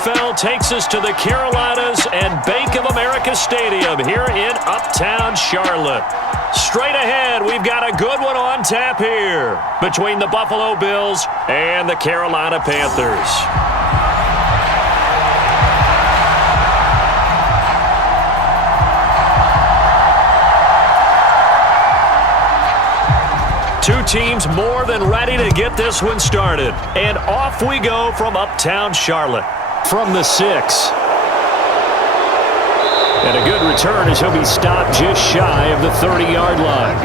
NFL takes us to the Carolinas and Bank of America Stadium here in Uptown Charlotte. Straight ahead, we've got a good one on tap here between the Buffalo Bills and the Carolina Panthers. Two teams more than ready to get this one started. And off we go from Uptown Charlotte. From the 6. And a good return as he'll be stopped just shy of the 30-yard line.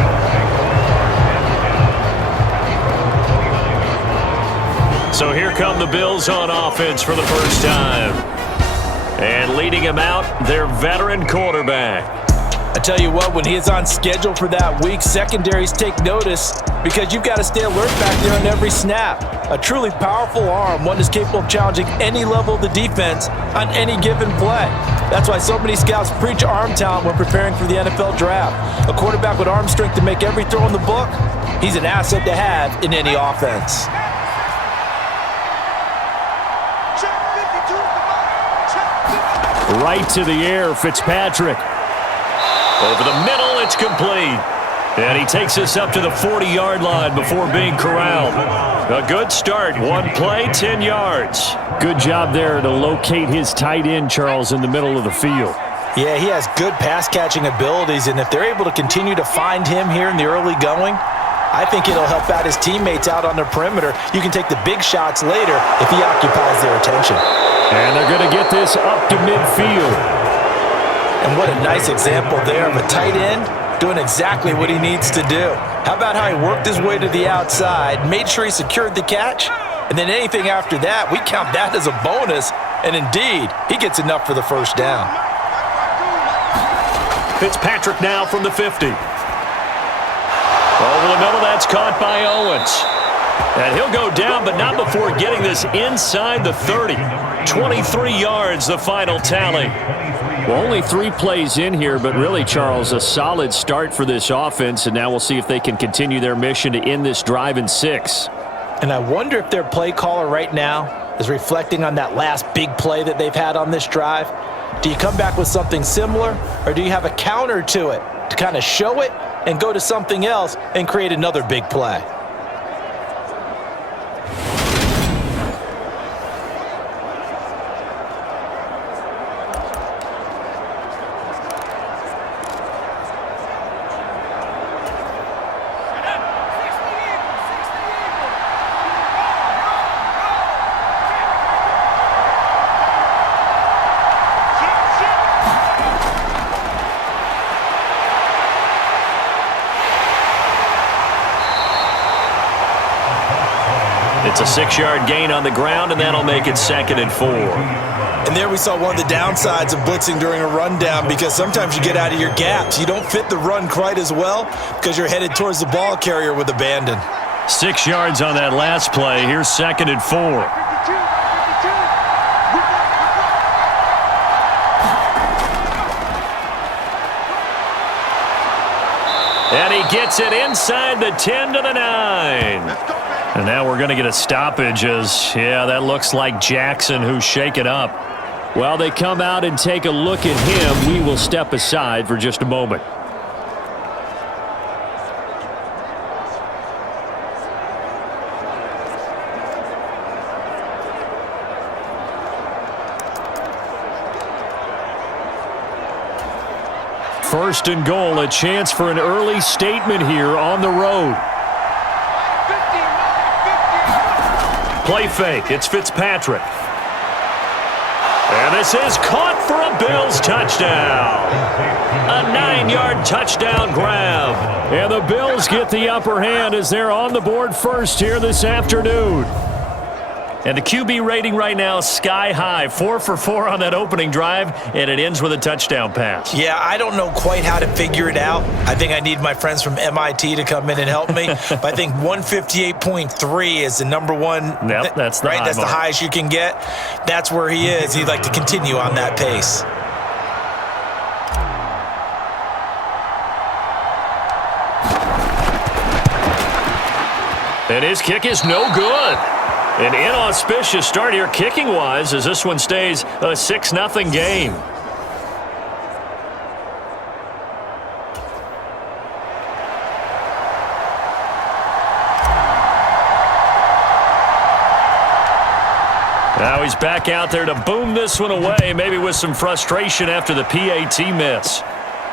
So here come the Bills on offense for the first time. And leading him out, their veteran quarterback. I tell you what, when he is on schedule for that week, secondaries take notice because you've got to stay alert back there on every snap. A truly powerful arm, one is capable of challenging any level of the defense on any given play. That's why so many scouts preach arm talent when preparing for the NFL draft. A quarterback with arm strength to make every throw in the book, he's an asset to have in any offense. Right to the air, Fitzpatrick. Over the middle, it's complete. And he takes us up to the 40-yard line before being corralled. A good start. One play, 10 yards. Good job there to locate his tight end, Charles, in the middle of the field. Yeah, he has good pass-catching abilities, and if they're able to continue to find him here in the early going, I think it'll help out his teammates out on the perimeter. You can take the big shots later if he occupies their attention. And they're going to get this up to midfield. And what a nice example there of a tight end doing exactly what he needs to do. How about how he worked his way to the outside, made sure he secured the catch, and then anything after that, we count that as a bonus, and indeed, he gets enough for the first down. Fitzpatrick now from the 50. Over the middle, that's caught by Owens. And he'll go down, but not before getting this inside the 30. 23 yards, the final tally. Well, only 3 plays in here, but really, Charles, a solid start for this offense, and now we'll see if they can continue their mission to end this drive in 6. And I wonder if their play caller right now is reflecting on that last big play that they've had on this drive. Do you come back with something similar, or do you have a counter to it to kind of show it and go to something else and create another big play? It's a 6-yard gain on the ground, and that'll make it 2nd and 4. And there we saw one of the downsides of blitzing during a rundown, because sometimes you get out of your gaps. You don't fit the run quite as well because you're headed towards the ball carrier with abandon. 6 yards on that last play. Here's 2nd and 4. And he gets it inside the 10 to the 9. And now we're going to get a stoppage as, yeah, that looks like Jackson who's shaken up. While they come out and take a look at him, we will step aside for just a moment. First and goal, a chance for an early statement here on the road. Play fake. It's Fitzpatrick. And this is caught for a Bills touchdown. A 9-yard touchdown grab. And the Bills get the upper hand as they're on the board first here this afternoon. And the QB rating right now is sky high. 4 for 4 on that opening drive, and it ends with a touchdown pass. Yeah, I don't know quite how to figure it out. I think I need my friends from MIT to come in and help me. But I think 158.3 is the number one. Yep, that's the right. high That's mark. the highest you can get. That's where he is. He'd like to continue on that pace. And his kick is no good. An inauspicious start here kicking-wise as this one stays a 6-0 game. Now he's back out there to boom this one away, maybe with some frustration after the PAT miss.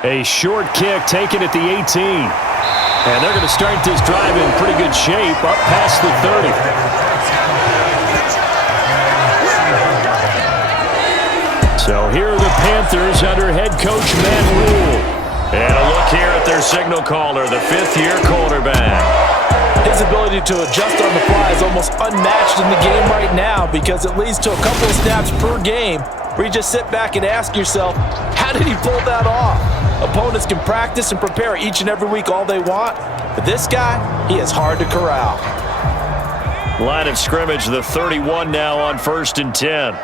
A short kick taken at the 18. And they're going to start this drive in pretty good shape up past the 30. So here are the Panthers under head coach Matt Rule. And a look here at their signal caller, the fifth-year quarterback. His ability to adjust on the fly is almost unmatched in the game right now because it leads to a couple of snaps per game where you just sit back and ask yourself, how did he pull that off? Opponents can practice and prepare each and every week all they want, but this guy, he is hard to corral. Line of scrimmage, the 31 now on 1st and 10.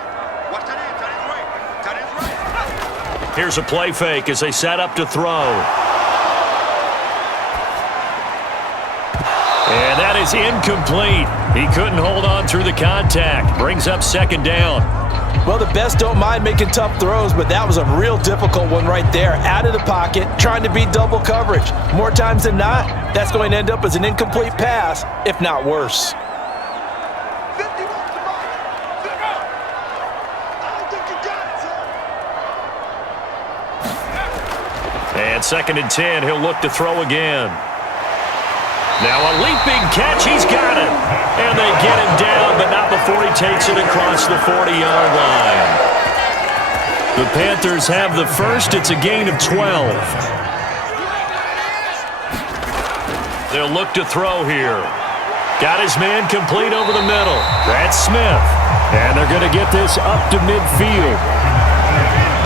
Here's a play fake as they set up to throw. And that is incomplete. He couldn't hold on through the contact. Brings up 2nd down. Well, the best don't mind making tough throws, but that was a real difficult one right there. Out of the pocket, trying to beat double coverage. More times than not, that's going to end up as an incomplete pass, if not worse. And 2nd and 10, he'll look to throw again. Now a leaping catch, he's got it. And they get him down, but not before he takes it across the 40-yard line. The Panthers have the first. It's a gain of 12. They'll look to throw here. Got his man complete over the middle. That's Smith. And they're going to get this up to midfield.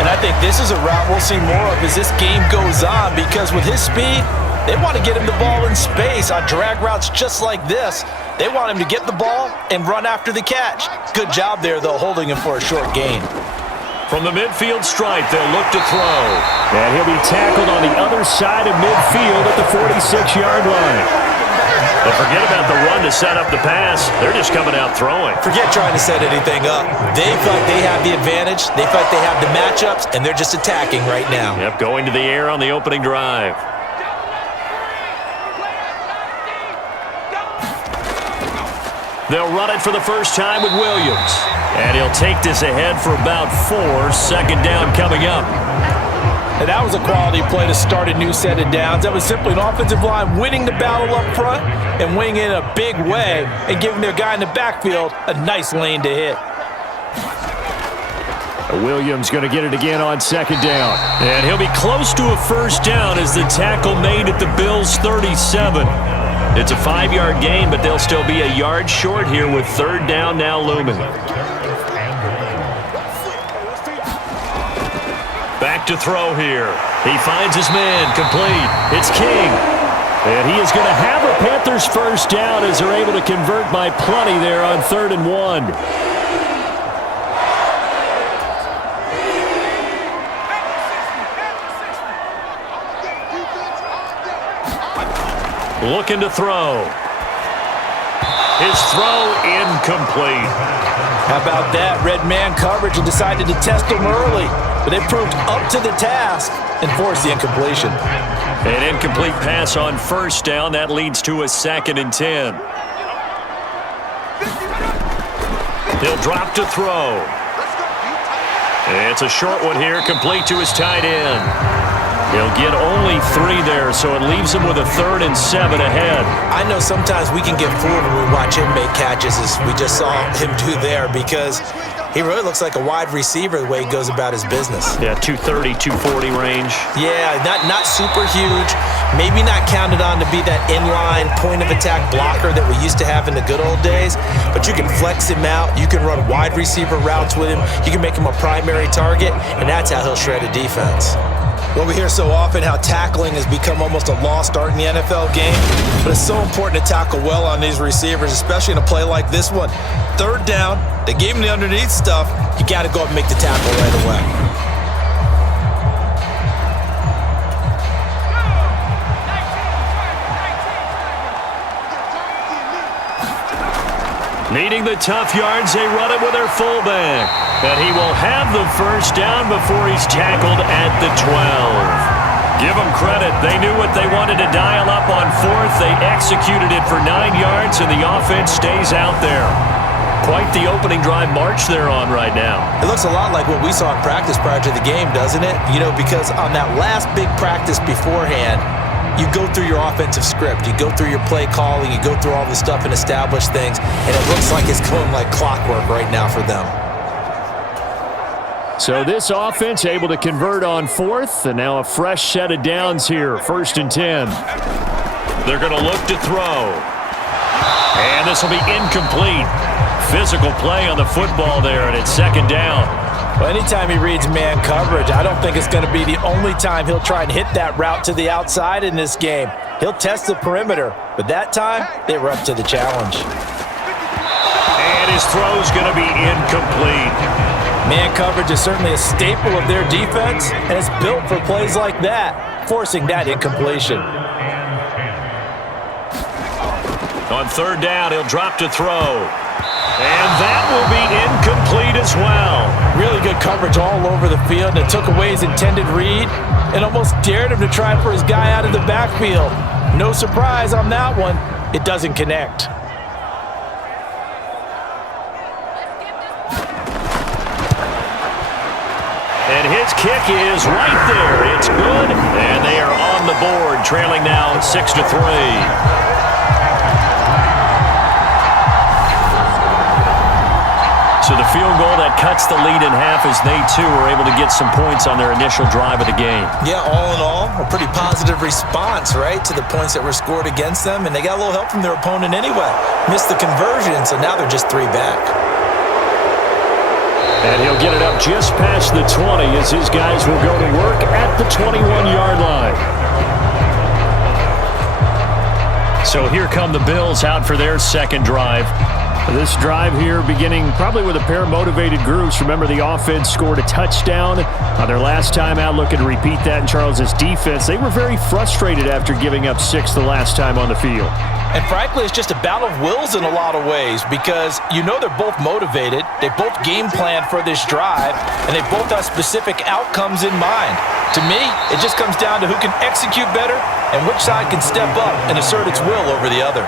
And I think this is a route we'll see more of as this game goes on because with his speed, they want to get him the ball in space on drag routes just like this. They want him to get the ball and run after the catch. Good job there, though, holding him for a short gain. From the midfield stripe, they'll look to throw. And he'll be tackled on the other side of midfield at the 46-yard line. But forget about the run to set up the pass. They're just coming out throwing. Forget trying to set anything up. They feel like they have the advantage. They feel like they have the matchups, and they're just attacking right now. Yep, going to the air on the opening drive. They'll run it for the first time with Williams. And he'll take this ahead for about 4. 2nd down coming up. And that was a quality play to start a new set of downs. That was simply an offensive line winning the battle up front and winning in a big way and giving their guy in the backfield a nice lane to hit. Williams going to get it again on 2nd down. And he'll be close to a first down as the tackle made at the Bills' 37. It's a 5-yard gain, but they'll still be a yard short here with 3rd down now looming. Back to throw here. He finds his man complete. It's King. And he is going to have a Panthers first down as they're able to convert by plenty there on 3rd and 1. Looking to throw. His throw incomplete. How about that? Red man coverage and decided to test him early. But they proved up to the task and forced the incompletion. An incomplete pass on 1st down. That leads to a 2nd and 10. He'll drop to throw. It's a short one here, complete to his tight end. He'll get only 3 there, so it leaves him with a 3rd and 7 ahead. I know sometimes we can get fooled when we watch him make catches as we just saw him do there because he really looks like a wide receiver the way he goes about his business. Yeah, 230, 240 range. Yeah, not super huge. Maybe not counted on to be that inline point-of-attack blocker that we used to have in the good old days, but you can flex him out. You can run wide receiver routes with him. You can make him a primary target, and that's how he'll shred a defense. Well, we hear so often how tackling has become almost a lost art in the NFL game, but it's so important to tackle well on these receivers, especially in a play like this one. 3rd down, they gave him the underneath stuff. You got to go up and make the tackle right away. Needing the tough yards, they run it with their fullback. And he will have the first down before he's tackled at the 12. Give them credit. They knew what they wanted to dial up on fourth. They executed it for 9 yards, and the offense stays out there. Quite the opening drive march they're on right now. It looks a lot like what we saw in practice prior to the game, doesn't it? You know, because on that last big practice beforehand, you go through your offensive script. You go through your play calling. You go through all this stuff and establish things. And it looks like it's going like clockwork right now for them. So this offense able to convert on fourth. And now a fresh set of downs here. 1st and 10. They're going to look to throw. And this will be incomplete. Physical play on the football there. And it's 2nd down. Well, anytime he reads man coverage, I don't think it's going to be the only time he'll try and hit that route to the outside in this game. He'll test the perimeter, but that time, they were up to the challenge. And his throw's going to be incomplete. Man coverage is certainly a staple of their defense, and it's built for plays like that, forcing that incompletion. On 3rd down, he'll drop to throw. And that will be incomplete as well. Really good coverage all over the field, and it took away his intended read and almost dared him to try for his guy out of the backfield. No surprise on that one. It doesn't connect. And his kick is right there. It's good, and they are on the board, trailing now 6-3. So the field goal that cuts the lead in half as they, too, were able to get some points on their initial drive of the game. Yeah, all in all, a pretty positive response, right, to the points that were scored against them, and they got a little help from their opponent anyway. Missed the conversion, so now they're just 3 back. And he'll get it up just past the 20 as his guys will go to work at the 21-yard line. So here come the Bills out for their 2nd drive. This drive here beginning probably with a pair of motivated groups. Remember, the offense scored a touchdown on their last time out, looking to repeat that in Charles's defense. They were very frustrated after giving up 6 the last time on the field. And frankly, it's just a battle of wills in a lot of ways because you know they're both motivated, they both game plan for this drive, and they both have specific outcomes in mind. To me, it just comes down to who can execute better and which side can step up and assert its will over the other.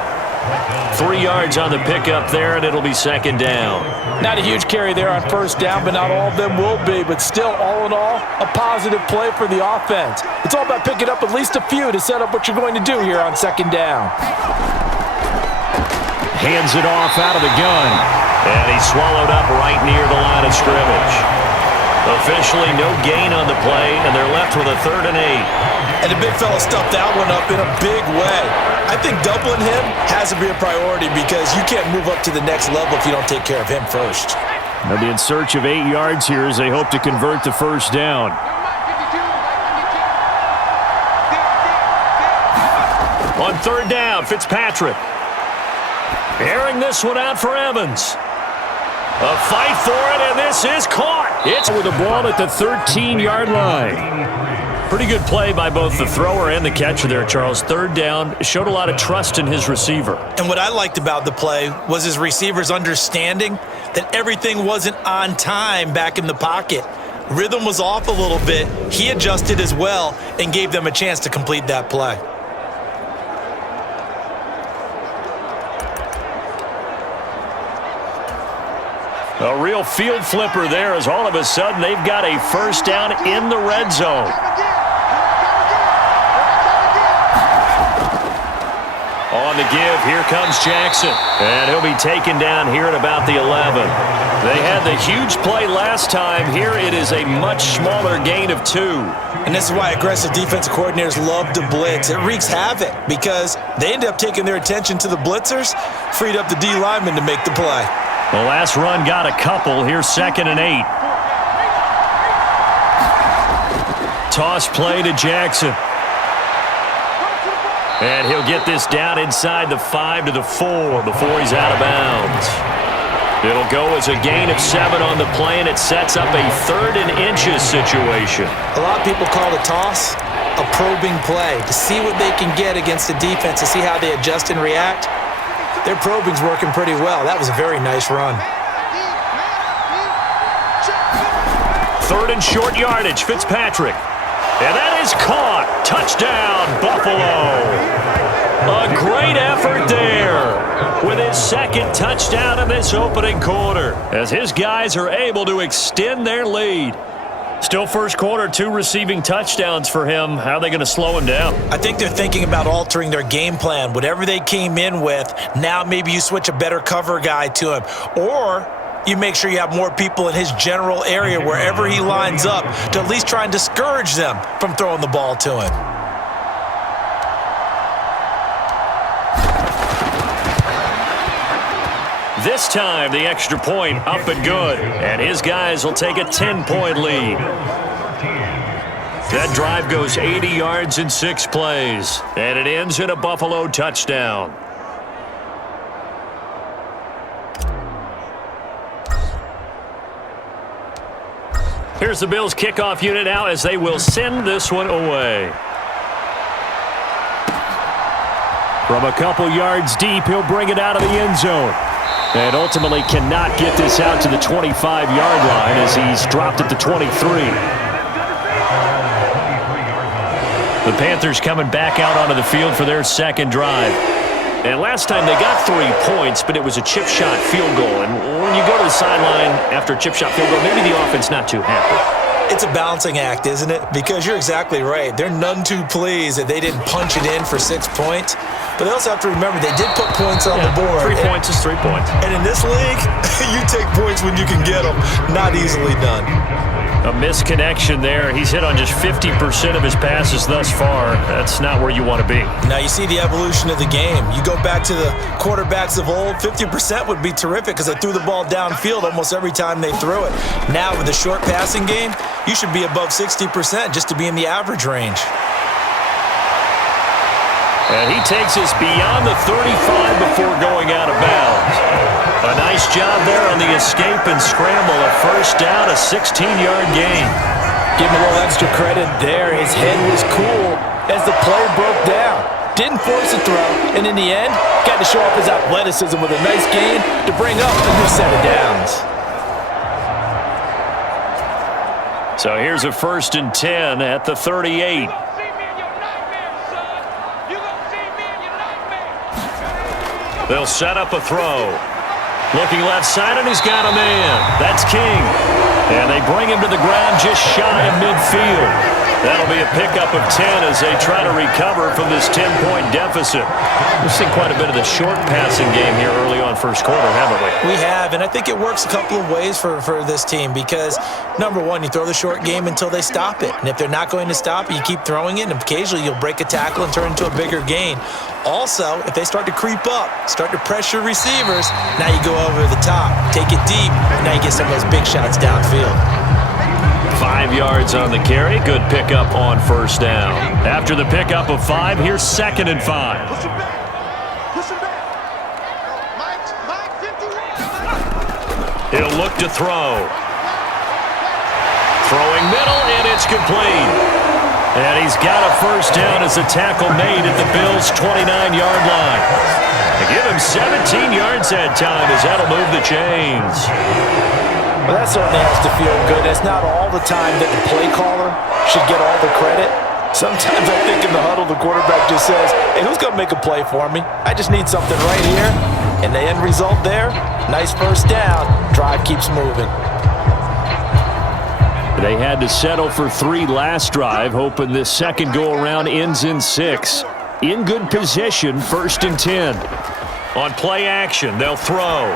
3 yards on the pickup there, and it'll be 2nd down. Not a huge carry there on 1st down, but not all of them will be. But still, all in all, a positive play for the offense. It's all about picking up at least a few to set up what you're going to do here on 2nd down. Hands it off out of the gun. And he's swallowed up right near the line of scrimmage. Officially no gain on the play, and they're left with a 3rd and 8. And the big fella stuffed that one up in a big way. I think doubling him has to be a priority because you can't move up to the next level if you don't take care of him first. They'll be in search of 8 yards here as they hope to convert the 1st down. On 3rd down, Fitzpatrick. Airing this one out for Evans. A fight for it, and this is caught. It's with the ball at the 13-yard line. Pretty good play by both the thrower and the catcher there, Charles. 3rd down, showed a lot of trust in his receiver. And what I liked about the play was his receiver's understanding that everything wasn't on time back in the pocket. Rhythm was off a little bit. He adjusted as well and gave them a chance to complete that play. A real field flipper there as all of a sudden they've got a 1st down in the red zone. On the give, here comes Jackson. And he'll be taken down here at about the 11. They had the huge play last time. Here it is a much smaller gain of 2. And this is why aggressive defensive coordinators love to blitz. It wreaks havoc because they end up taking their attention to the blitzers, freed up the D lineman to make the play. The last run got a couple. Here's 2nd and 8. Toss play to Jackson. And he'll get this down inside the 5 to the 4 before he's out of bounds. It'll go as a gain of 7 on the play, and it sets up a 3rd and inches situation. A lot of people call the toss a probing play to see what they can get against the defense, to see how they adjust and react. Their probing's working pretty well. That was a very nice run. 3rd and short yardage, Fitzpatrick. And that is caught. Touchdown, Buffalo. A great effort there with his 2nd touchdown in this opening quarter as his guys are able to extend their lead. Still first quarter, 2 receiving touchdowns for him. How are they going to slow him down? I think they're thinking about altering their game plan. Whatever they came in with, now maybe you switch a better cover guy to him. Or you make sure you have more people in his general area wherever he lines up to at least try and discourage them from throwing the ball to him. This time, the extra point up and good. And his guys will take a 10-point lead. That drive goes 80 yards in 6 plays. And it ends in a Buffalo touchdown. Here's the Bills' kickoff unit now as they will send this one away. From a couple yards deep, he'll bring it out of the end zone. And ultimately cannot get this out to the 25-yard line as he's dropped at the 23. The Panthers coming back out onto the field for their 2nd drive. And last time they got 3 points, but it was a chip shot field goal. And when you go to the sideline after a chip shot field goal, maybe the offense not too happy. It's a balancing act, isn't it? Because you're exactly right. They're none too pleased that they didn't punch it in for 6 points. But they also have to remember they did put points on the board. 3 points is 3 points. And in this league, you take points when you can get them. Not easily done. A misconnection there. He's hit on just 50% of his passes thus far. That's not where you want to be. Now you see the evolution of the game. You go back to the quarterbacks of old, 50% would be terrific because they threw the ball downfield almost every time they threw it. Now with the short passing game, you should be above 60% just to be in the average range. And he takes us beyond the 35 before going out of bounds. A nice job there on the escape and scramble. A first down, a 16-yard gain. Give him a little extra credit there. His head was cool as the play broke down. Didn't force a throw, and in the end, got to show off his athleticism with a nice gain to bring up a new set of downs. So here's a 1st and 10 at the 38. They'll set up a throw. Looking left side, and he's got a man. That's King. And they bring him to the ground just shy of midfield. That'll be a pickup of 10 as they try to recover from this 10-point deficit. We've seen quite a bit of the short passing game here early on first quarter, haven't we? We have, and I think it works a couple of ways for this team because, number one, you throw the short game until they stop it. And if they're not going to stop it, you keep throwing it, and occasionally you'll break a tackle and turn into a bigger gain. Also, if they start to creep up, start to pressure receivers, now you go over the top, take it deep, and now you get some of those big shots downfield. 5 yards on the carry. Good pickup on first down. After the pickup of 5, here's 2nd and 5. He'll look to throw. Throwing middle, and it's complete. And he's got a first down as a tackle made at the Bills' 29-yard line. They give him 17 yards that time as that'll move the chains. Well, that certainly has to feel good. It's not all the time that the play caller should get all the credit. Sometimes I think in the huddle, the quarterback just says, hey, who's going to make a play for me? I just need something right here. And the end result there, nice first down. Drive keeps moving. They had to settle for 3 last drive, hoping this second go-around ends in 6. In good position, 1st and 10. On play action, they'll throw.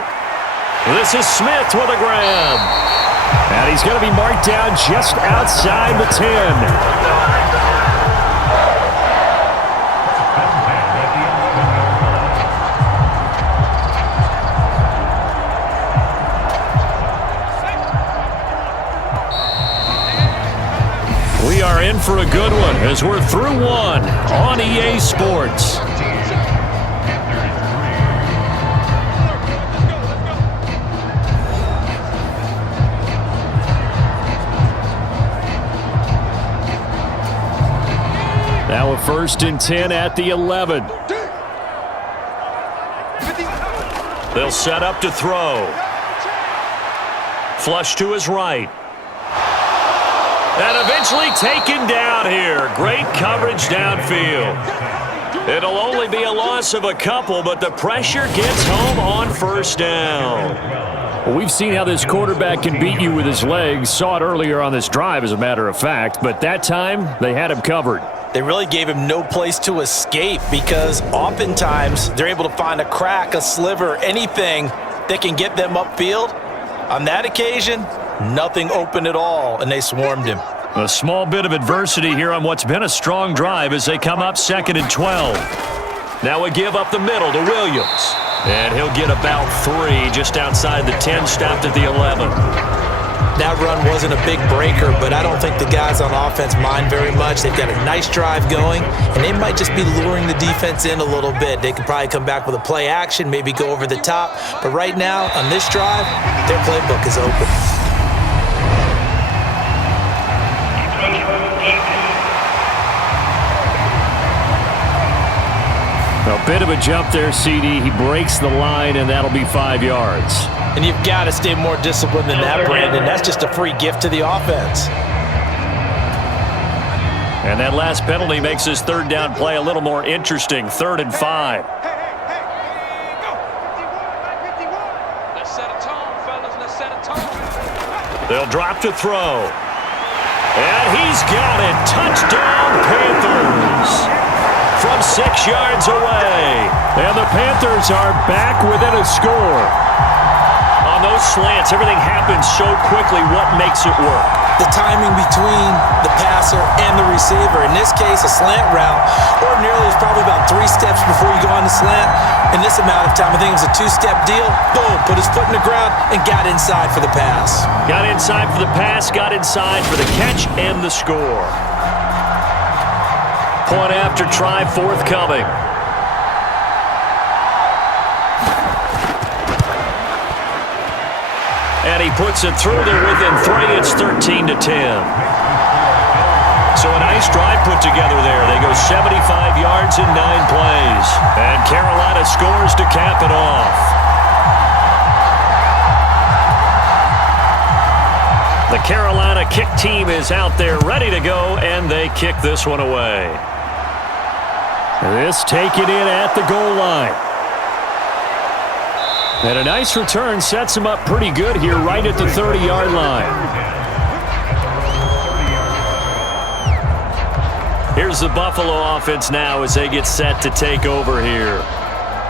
This is Smith with a grab. And he's going to be marked down just outside the 10. We are in for a good one as we're through one on EA Sports. Now a 1st and 10 at the 11. They'll set up to throw. Flush to his right. And eventually taken down here. Great coverage downfield. It'll only be a loss of a couple, but the pressure gets home on first down. Well, we've seen how this quarterback can beat you with his legs. Saw it earlier on this drive, as a matter of fact. But that time, they had him covered. They really gave him no place to escape because oftentimes they're able to find a crack, a sliver, anything that can get them upfield. On that occasion, nothing open at all, and they swarmed him. A small bit of adversity here on what's been a strong drive as they come up 2nd and 12. Now a give up the middle to Williams. And he'll get about 3 just outside the 10, stopped at the 11. That run wasn't a big breaker, but I don't think the guys on offense mind very much. They've got a nice drive going, and they might just be luring the defense in a little bit. They could probably come back with a play action, maybe go over the top. But right now, on this drive, their playbook is open. A bit of a jump there, CD. He breaks the line, and that'll be 5 yards. And you've got to stay more disciplined than that, Brandon. That's just a free gift to the offense. And that last penalty makes his third down play a little more interesting. 3rd and 5. Let's set a tone, fellas. Let's set a tone. They'll drop to throw. And he's got it. Touchdown, Panthers. From 6 yards away. And the Panthers are back within a score. On those slants, everything happens so quickly. What makes it work? The timing between the passer and the receiver. In this case, a slant route ordinarily is probably about 3 steps before you go on the slant. In this amount of time, I think it was a 2-step deal. Boom, put his foot in the ground and got inside for the pass. Got inside for the pass, got inside for the catch and the score. Point after try forthcoming. And he puts it through there within 3. It's 13-10. So a nice drive put together there. They go 75 yards in 9 plays. And Carolina scores to cap it off. The Carolina kick team is out there ready to go, and they kick this one away. This taken in at the goal line. And a nice return sets him up pretty good here right at the 30-yard line. Here's the Buffalo offense now as they get set to take over here.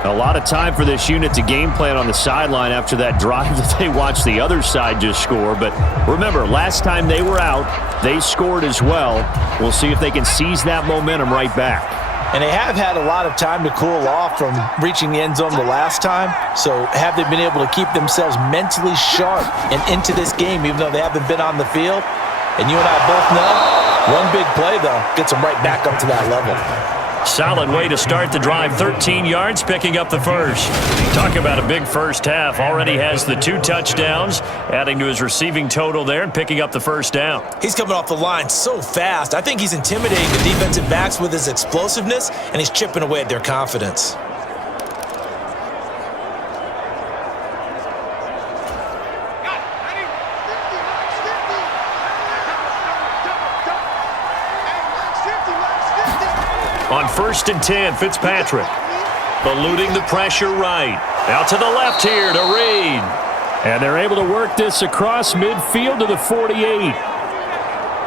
A lot of time for this unit to game plan on the sideline after that drive that they watched the other side just score. But remember, last time they were out, they scored as well. We'll see if they can seize that momentum right back. And they have had a lot of time to cool off from reaching the end zone the last time. So have they been able to keep themselves mentally sharp and into this game, even though they haven't been on the field? And you and I both know, one big play, though, gets them right back up to that level. Solid way to start the drive. 13 yards, picking up the first. Talk about a big first half. Already has the 2 touchdowns, adding to his receiving total there and picking up the first down. He's coming off the line so fast. I think he's intimidating the defensive backs with his explosiveness, and he's chipping away at their confidence. On 1st and 10, Fitzpatrick. Eluding the pressure right. Out to the left here to Reed. And they're able to work this across midfield to the 48.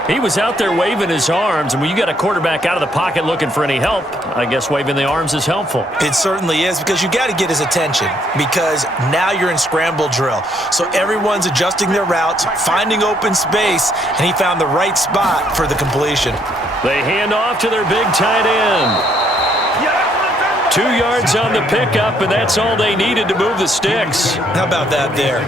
He was out there waving his arms, and when you got a quarterback out of the pocket looking for any help, I guess waving the arms is helpful. It certainly is, because you got to get his attention, because now you're in scramble drill. So everyone's adjusting their routes, finding open space, and he found the right spot for the completion. They hand off to their big tight end. 2 yards on the pickup, and that's all they needed to move the sticks. How about that there?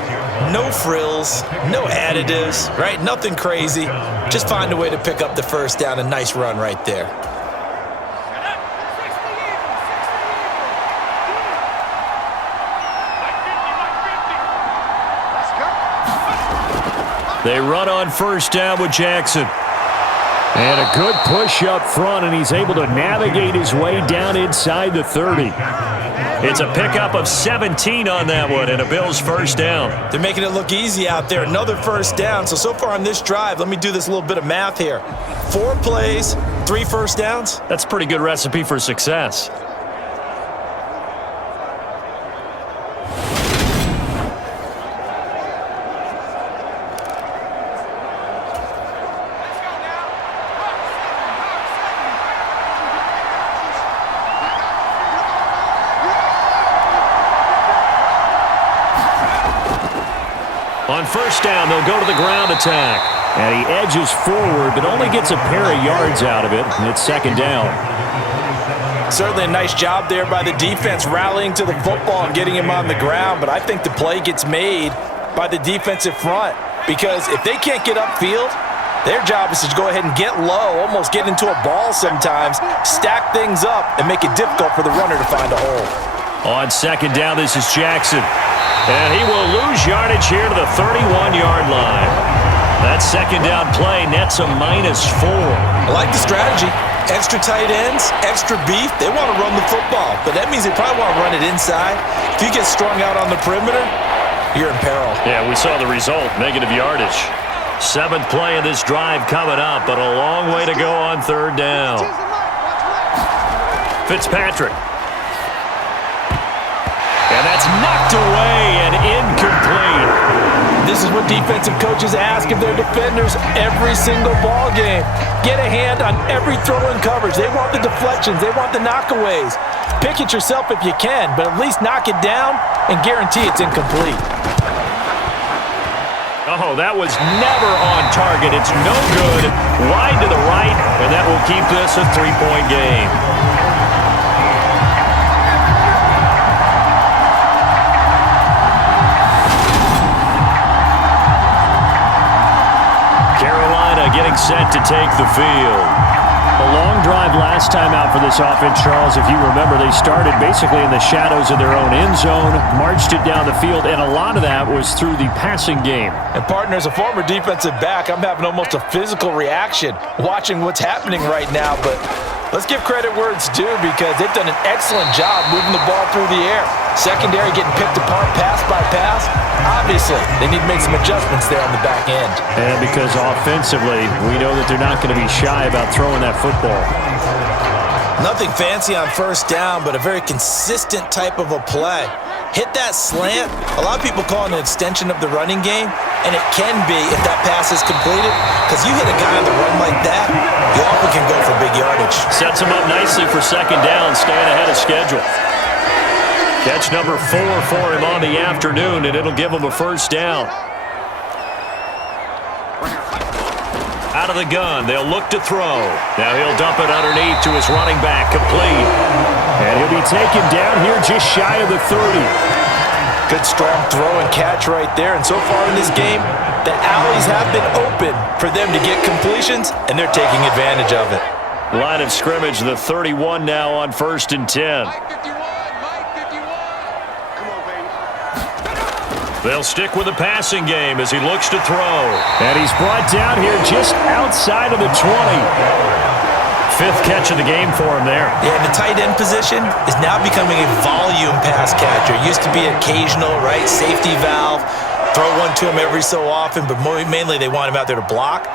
No frills, no additives, right? Nothing crazy. Just find a way to pick up the first down. A nice run right there. They run on first down with Jackson. And a good push up front, and he's able to navigate his way down inside the 30. It's a pickup of 17 on that one, and a Bills first down. They're making it look easy out there. Another first down. So far on this drive, let me do this little bit of math here. 4 plays, 3 first downs. That's a pretty good recipe for success. On first down, they'll go to the ground attack. And he edges forward, but only gets a pair of yards out of it. And it's second down. Certainly a nice job there by the defense rallying to the football and getting him on the ground. But I think the play gets made by the defensive front. Because if they can't get upfield, their job is to go ahead and get low, almost get into a ball sometimes, stack things up, and make it difficult for the runner to find a hole. On second down, this is Jackson. And he will lose yardage here to the 31-yard line. That second down play nets a -4. I like the strategy. Extra tight ends, extra beef. They want to run the football, but that means they probably want to run it inside. If you get strung out on the perimeter, you're in peril. Yeah, we saw the result, negative yardage. 7th play of this drive coming up, but a long way to go on third down. Fitzpatrick. And that's knocked away and incomplete. This is what defensive coaches ask of their defenders every single ball game. Get a hand on every throw in coverage. They want the deflections. They want the knockaways. Pick it yourself if you can, but at least knock it down and guarantee it's incomplete. Oh, that was never on target. It's no good. Wide to the right, and that will keep this a 3-point game. Getting set to take the field. A long drive last time out for this offense, Charles. If you remember, they started basically in the shadows of their own end zone, marched it down the field, and a lot of that was through the passing game. And partner, as a former defensive back, I'm having almost a physical reaction watching what's happening right now. But let's give credit where it's due because they've done an excellent job moving the ball through the air. Secondary getting picked apart pass by pass. Obviously, they need to make some adjustments there on the back end. And because offensively, we know that they're not going to be shy about throwing that football. Nothing fancy on first down, but a very consistent type of a play. Hit that slant. A lot of people call it an extension of the running game, and it can be if that pass is completed, because you hit a guy on the run like that, you often can go for big yardage. Sets him up nicely for second down, staying ahead of schedule. Catch number 4 for him on the afternoon, and it'll give him a first down. Out of the gun, they'll look to throw. Now he'll dump it underneath to his running back, complete. And he'll be taken down here just shy of the 30. Good strong throw and catch right there. And so far in this game, the alleys have been open for them to get completions, and they're taking advantage of it. Line of scrimmage, the 31 now on 1st and 10. They'll stick with the passing game as he looks to throw. And he's brought down here just outside of the 20. 5th catch of the game for him there. Yeah, and the tight end position is now becoming a volume pass catcher. It used to be occasional, right, safety valve, throw one to him every so often, but mainly they want him out there to block.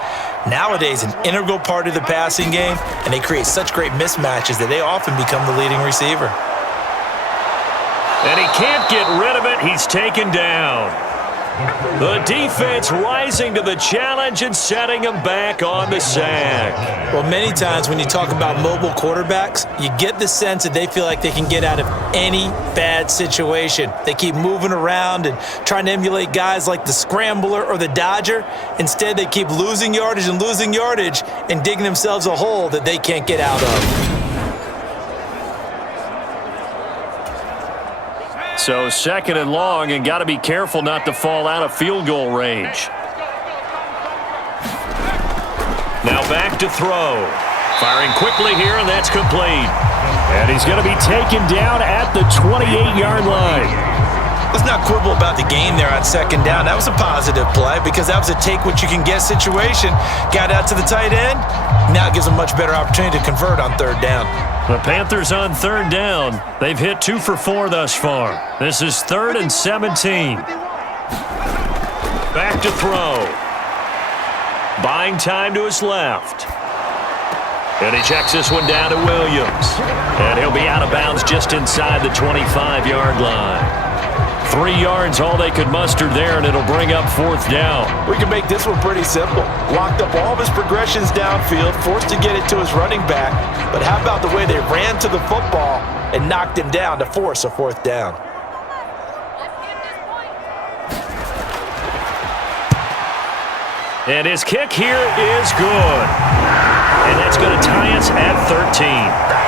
Nowadays, an integral part of the passing game, and they create such great mismatches that they often become the leading receiver. And he can't get rid of it. He's taken down. The defense rising to the challenge and setting him back on the sack. Well, many times when you talk about mobile quarterbacks, you get the sense that they feel like they can get out of any bad situation. They keep moving around and trying to emulate guys like the Scrambler or the Dodger. Instead, they keep losing yardage and digging themselves a hole that they can't get out of. So 2nd and long, and got to be careful not to fall out of field goal range. Now back to throw. Firing quickly here, and that's complete. And he's going to be taken down at the 28-yard line. Let's not quibble about the game there on second down. That was a positive play because that was a take-what-you-can-get situation. Got out to the tight end. Now it gives them a much better opportunity to convert on third down. The Panthers on third down. They've hit 2 for 4 thus far. This is 3rd and 17. Back to throw. Buying time to his left. And he checks this one down to Williams. And he'll be out of bounds just inside the 25-yard line. 3 yards, all they could muster there, and it'll bring up 4th down. We can make this one pretty simple. Locked up all of his progressions downfield, forced to get it to his running back. But how about the way they ran to the football and knocked him down to force a 4th down? And his kick here is good. And that's going to tie us at 13.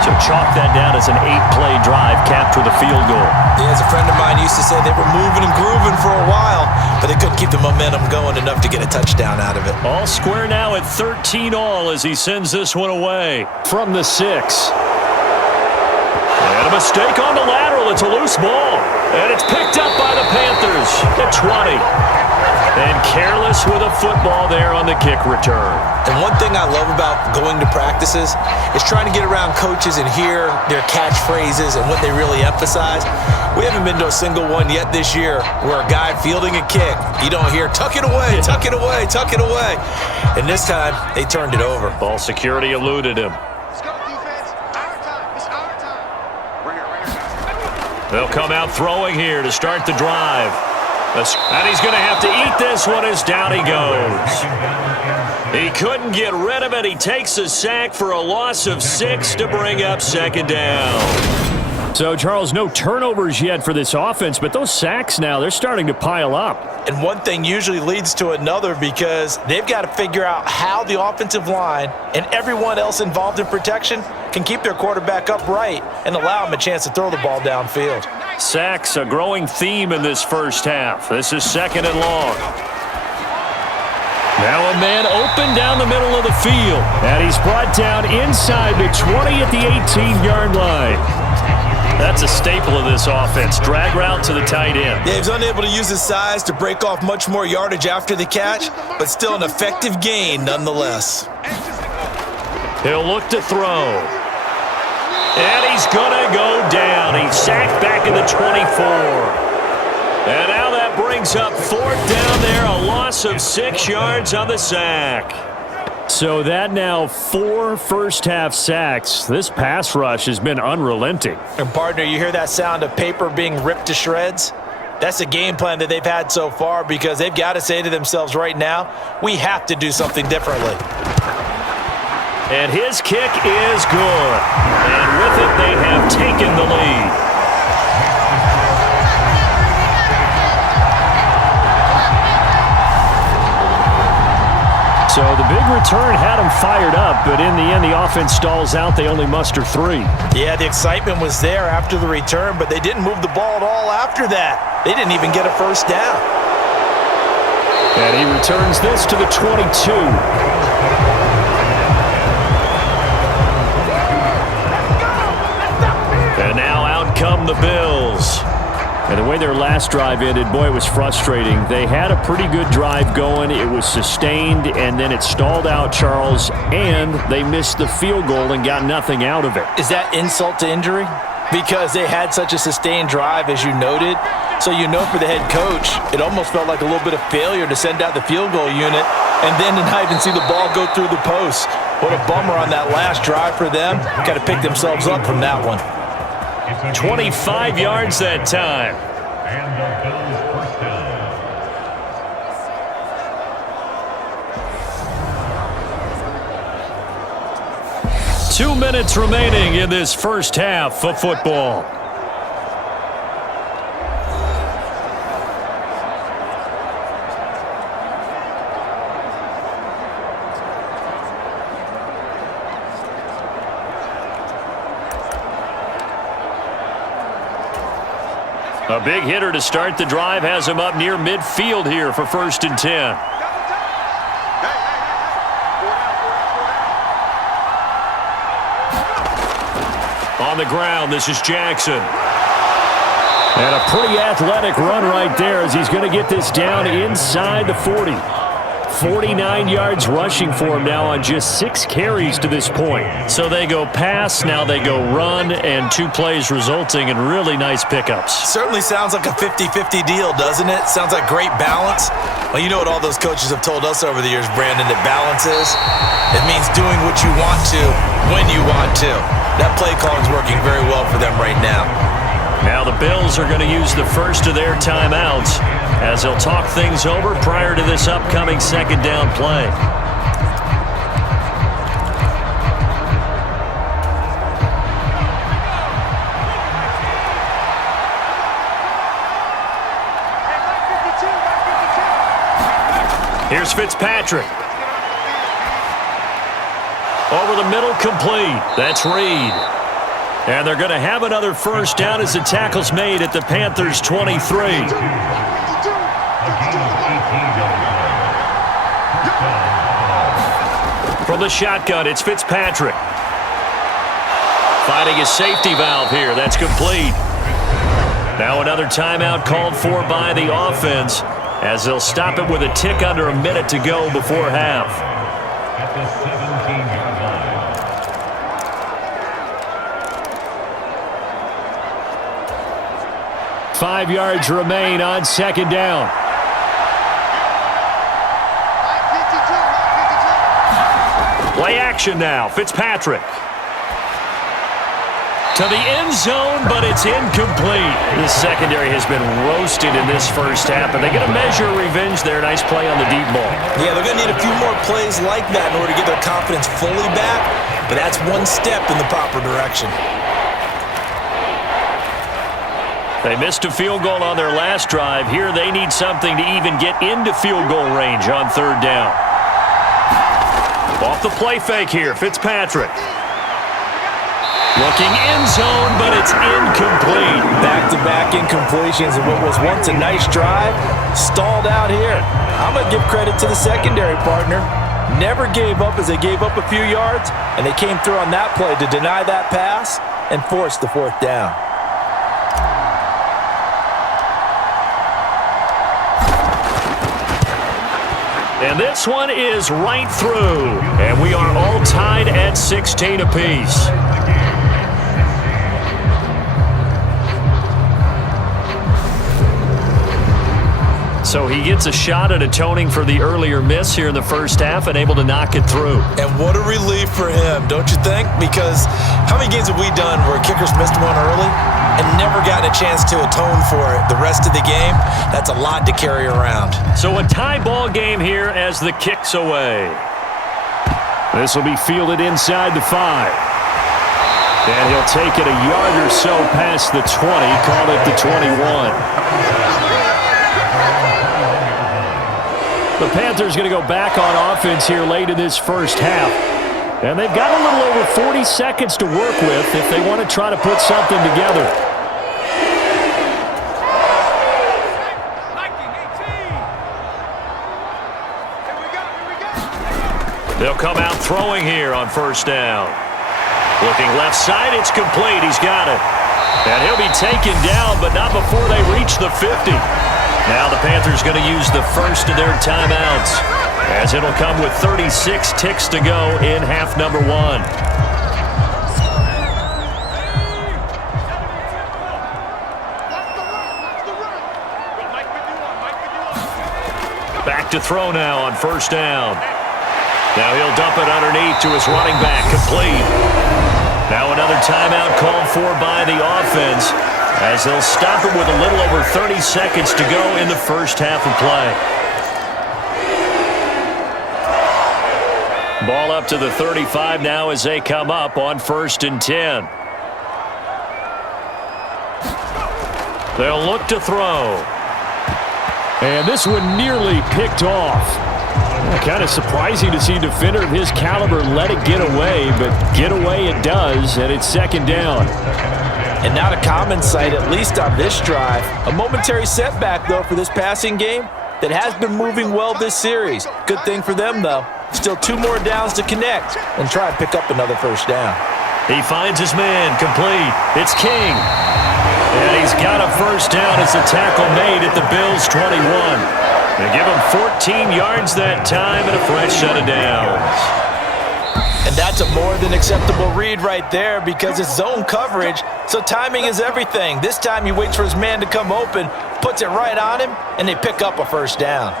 So chalk that down as an 8-play drive capped with a field goal. Yeah, as a friend of mine used to say, they were moving and grooving for a while, but they couldn't keep the momentum going enough to get a touchdown out of it. All square now at 13 all as he sends this one away from the 6. And a mistake on the lateral. It's a loose ball. And it's picked up by the Panthers at 20. And careless with a football there on the kick return. And one thing I love about going to practices is trying to get around coaches and hear their catchphrases and what they really emphasize. We haven't been to a single one yet this year where a guy fielding a kick, you don't hear, tuck it away, tuck it away, tuck it away. And this time, they turned it over. Ball security eluded him. Let's go, defense. Our time. It's our time. Bring it. They'll come out throwing here to start the drive. And he's going to have to eat this one as down he goes. He couldn't get rid of it. He takes a sack for a loss of 6 to bring up 2nd down. So, Charles, no turnovers yet for this offense, but those sacks now, they're starting to pile up. And one thing usually leads to another because they've got to figure out how the offensive line and everyone else involved in protection can keep their quarterback upright and allow him a chance to throw the ball downfield. Sacks, a growing theme in this first half. This is 2nd and long. Now a man open down the middle of the field. And he's brought down inside the 20 at the 18-yard line. That's a staple of this offense. Drag route to the tight end. Yeah, he's unable to use his size to break off much more yardage after the catch, but still an effective gain nonetheless. He'll look to throw. And he's going to go down. He's sacked back in the 24. And now that brings up 4th down there, a loss of 6 yards on the sack. So that now 4 first-half sacks. This pass rush has been unrelenting. And, partner, you hear that sound of paper being ripped to shreds? That's the game plan that they've had so far because they've got to say to themselves right now, we have to do something differently. And his kick is good. And with it, they have taken the lead. So the big return had them fired up, but in the end, the offense stalls out. They only muster 3. Yeah, the excitement was there after the return, but they didn't move the ball at all after that. They didn't even get a first down. And he returns this to the 22. And now out come the Bills. And the way their last drive ended, boy, it was frustrating. They had a pretty good drive going. It was sustained, and then it stalled out, Charles, and they missed the field goal and got nothing out of it. Is that insult to injury? Because they had such a sustained drive, as you noted. So you know for the head coach, it almost felt like a little bit of failure to send out the field goal unit and then to not even see the ball go through the post. What a bummer on that last drive for them. Got to pick themselves up from that one. 25 yards that time. And the Bills first down. 2 minutes remaining in this first half of football. A big hitter to start the drive has him up near midfield here for 1st and 10. On the ground, this is Jackson. And a pretty athletic run right there as he's going to get this down inside the 40. 49 yards rushing for him now on just 6 carries to this point. So they go pass, now they go run, and 2 plays resulting in really nice pickups. Certainly sounds like a 50-50 deal, doesn't it? Sounds like great balance. Well, you know what all those coaches have told us over the years, Brandon, that balance is? It means doing what you want to when you want to. That play calling is working very well for them right now. Now the Bills are going to use the first of their timeouts as they'll talk things over prior to this upcoming second down play. Here's Fitzpatrick. Over the middle, complete. That's Reed. And they're going to have another first down as the tackle's made at the Panthers' 23. From the shotgun, it's Fitzpatrick. Finding a safety valve here. That's complete. Now another timeout called for by the offense as they'll stop it with a tick under a minute to go before half. At the 17-yard line. 5 yards remain on second down. Play action now. Fitzpatrick. To the end zone, but it's incomplete. This secondary has been roasted in this first half, and they're going to measure revenge there. Nice play on the deep ball. Yeah, they're going to need a few more plays like that in order to get their confidence fully back, but that's one step in the proper direction. They missed a field goal on their last drive. Here they need something to even get into field goal range on third down. Off the play fake here, Fitzpatrick. Looking end zone, but it's incomplete. Back-to-back incompletions and what was once a nice drive stalled out here. I'm going to give credit to the secondary partner. Never gave up as they gave up a few yards, and they came through on that play to deny that pass and force the fourth down. And this one is right through. And we are all tied at 16 apiece. So he gets a shot at atoning for the earlier miss here in the first half and able to knock it through. And what a relief for him, don't you think? Because how many games have we done where kickers missed one early and never gotten a chance to atone for it the rest of the game? That's a lot to carry around. So a tie ball game here as the kick's away. This will be fielded inside the 5. And he'll take it a yard or so past the 20, call it the 21. The Panthers going to go back on offense here late in this first half. And they've got a little over 40 seconds to work with if they want to try to put something together. They'll come out throwing here on first down. Looking left side, it's complete. He's got it. And he'll be taken down, but not before they reach the 50. Now the Panthers going to use the first of their timeouts as it'll come with 36 ticks to go in half number 1. Back to throw now on first down. Now he'll dump it underneath to his running back, complete. Now another timeout called for by the offense as they'll stop it with a little over 30 seconds to go in the first half of play. Ball up to the 35 now as they come up on 1st and 10. They'll look to throw. And this one nearly picked off. Kind of surprising to see a defender of his caliber let it get away, but get away it does, and it's second down. And not a common sight, at least on this drive. A momentary setback, though, for this passing game that has been moving well this series. Good thing for them, though. Still 2 more downs to connect and try and pick up another first down. He finds his man, complete. It's King. And he's got a first down as the tackle made at the Bills' 21. They give him 14 yards that time and a fresh set of downs. And that's a more than acceptable read right there because it's zone coverage, so timing is everything. This time he waits for his man to come open, puts it right on him, and they pick up a first down.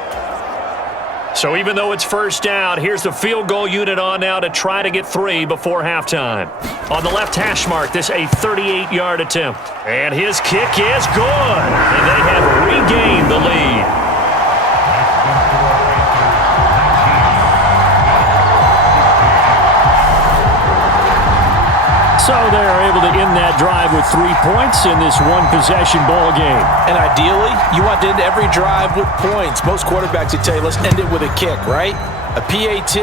So even though it's first down, here's the field goal unit on now to try to get 3 before halftime. On the left hash mark, this a 38-yard attempt. And his kick is good. And they have regained the lead. So they are able to end that drive with 3 points in this one-possession ball game. And ideally, you want to end every drive with points. Most quarterbacks would tell you, let's end it with a kick, right? A PAT,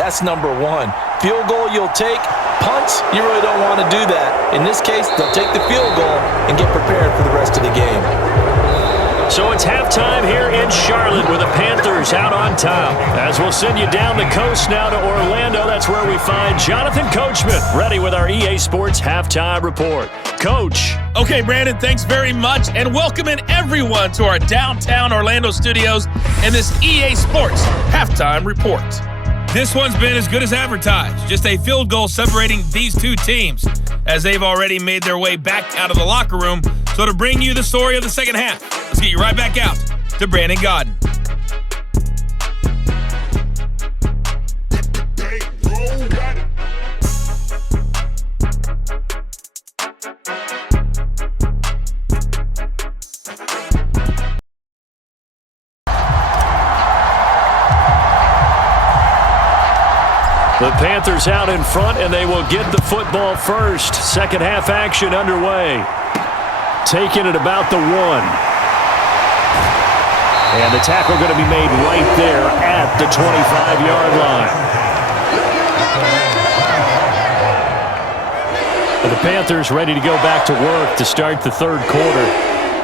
that's number 1. Field goal you'll take. Punts, you really don't want to do that. In this case, they'll take the field goal and get prepared for the rest of the game. So it's halftime here in Charlotte with the Panthers out on top. As we'll send you down the coast now to Orlando, that's where we find Jonathan Coachman, ready with our EA Sports Halftime Report. Coach. Okay, Brandon, thanks very much, and welcoming everyone to our downtown Orlando studios and this EA Sports Halftime Report. This one's been as good as advertised. Just a field goal separating these two teams as they've already made their way back out of the locker room. So to bring you the story of the second half, let's get you right back out to Brandon Godden. The Panthers out in front, and they will get the football first. Second half action underway. Taking it about the 1. And the tackle going to be made right there at the 25-yard line. The Panthers ready to go back to work to start the third quarter.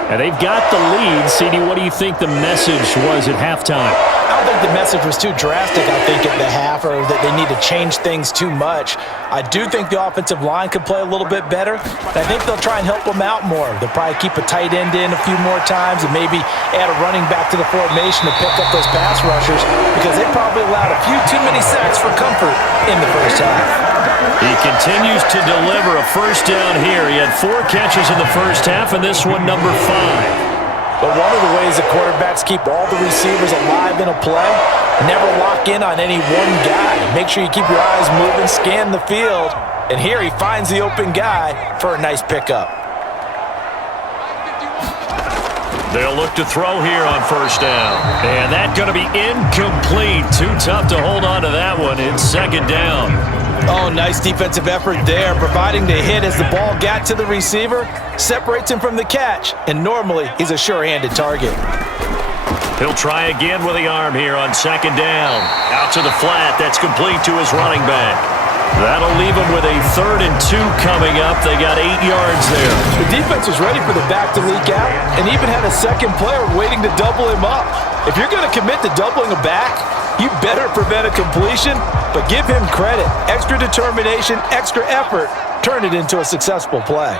And they've got the lead. CD, what do you think the message was at halftime? I don't think the message was too drastic, I think, at the half, or that they need to change things too much. I do think the offensive line could play a little bit better. I think they'll try and help them out more. They'll probably keep a tight end in a few more times and maybe add a running back to the formation to pick up those pass rushers because they probably allowed a few too many sacks for comfort in the first half. He continues to deliver a first down here. He had 4 catches in the first half, and this one number 5. But one of the ways that quarterbacks keep all the receivers alive in a play, never lock in on any one guy. Make sure you keep your eyes moving, scan the field, and here he finds the open guy for a nice pickup. They'll look to throw here on first down. And that's going to be incomplete. Too tough to hold on to that one. It's second down. Oh, nice defensive effort there, providing the hit as the ball got to the receiver, separates him from the catch, and normally he's a sure-handed target. He'll try again with the arm here on second down. Out to the flat. That's complete to his running back. That'll leave him with a 3rd and 2 coming up. They got 8 yards there. The defense was ready for the back to leak out and even had a second player waiting to double him up. If you're going to commit to doubling a back, you better prevent a completion, but give him credit. Extra determination, extra effort, turn it into a successful play.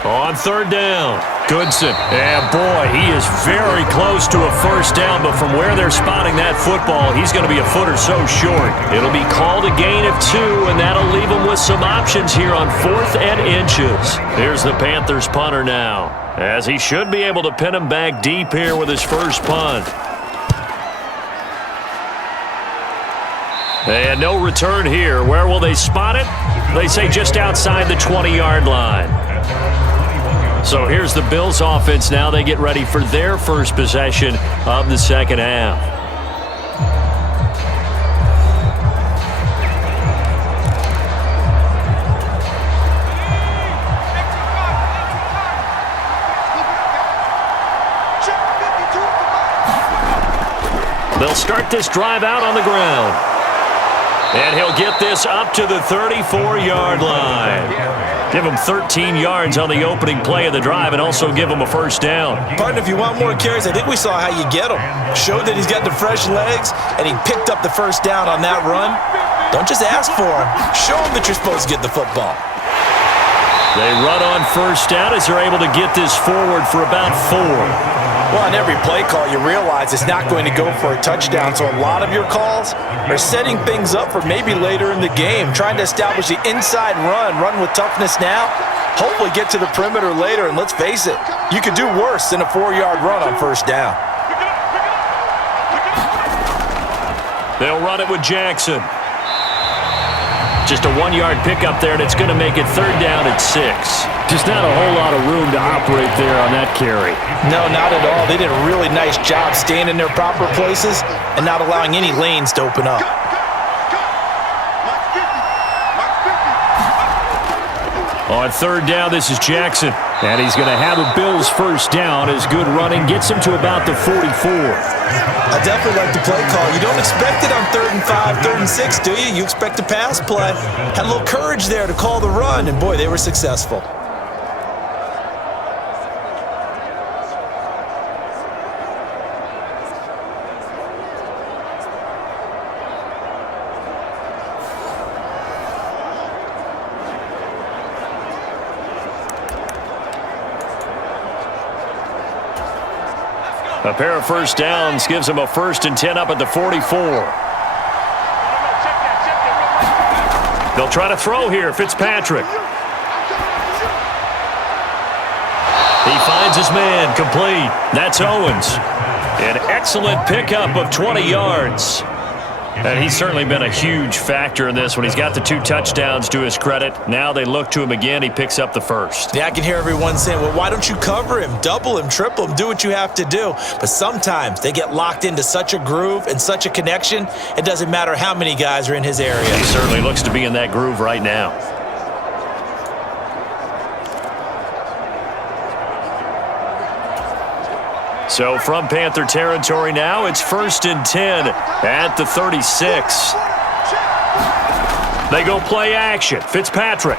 On third down, Goodson. And boy, he is very close to a first down, but from where they're spotting that football, he's going to be a foot or so short. It'll be called a gain of 2, and that'll leave him with some options here on 4th and inches. Here's the Panthers punter now, as he should be able to pin him back deep here with his first punt. And no return here. Where will they spot it? They say just outside the 20-yard line. So here's the Bills offense now. They get ready for their first possession of the second half. They'll start this drive out on the ground. And he'll get this up to the 34-yard line. Give him 13 yards on the opening play of the drive and also give him a first down. Partner, if you want more carries, I think we saw how you get him. Showed that he's got the fresh legs, and he picked up the first down on that run. Don't just ask for him. Show him that you're supposed to get the football. They run on first down as they're able to get this forward for about 4. Well, on every play call, you realize it's not going to go for a touchdown, so a lot of your calls are setting things up for maybe later in the game, trying to establish the inside run with toughness now, hopefully get to the perimeter later, and let's face it, you could do worse than a 4-yard run on first down. They'll run it with Jackson. Just a 1-yard pickup there, and it's going to make it 3rd down at 6. Just not a whole lot of room to operate there on that carry. No, not at all. They did a really nice job staying in their proper places and not allowing any lanes to open up. On 3rd down, this is Jackson. And he's going to have a Bills first down as good running gets him to about the 44. I definitely like the play call. You don't expect it on 3rd and 5, 3rd and 6, do you? You expect a pass play. Had a little courage there to call the run, and boy, they were successful. A pair of first downs gives him a 1st and 10 up at the 44. They'll try to throw here, Fitzpatrick. He finds his man, complete. That's Owens. An excellent pickup of 20 yards. And he's certainly been a huge factor in this when he's got the 2 touchdowns to his credit. Now they look to him again. He picks up the 1st. Yeah, I can hear everyone saying, well, why don't you cover him, double him, triple him, do what you have to do. But sometimes they get locked into such a groove and such a connection, it doesn't matter how many guys are in his area. He certainly looks to be in that groove right now. So from Panther territory now, it's 1st and 10 at the 36. They go play action. Fitzpatrick.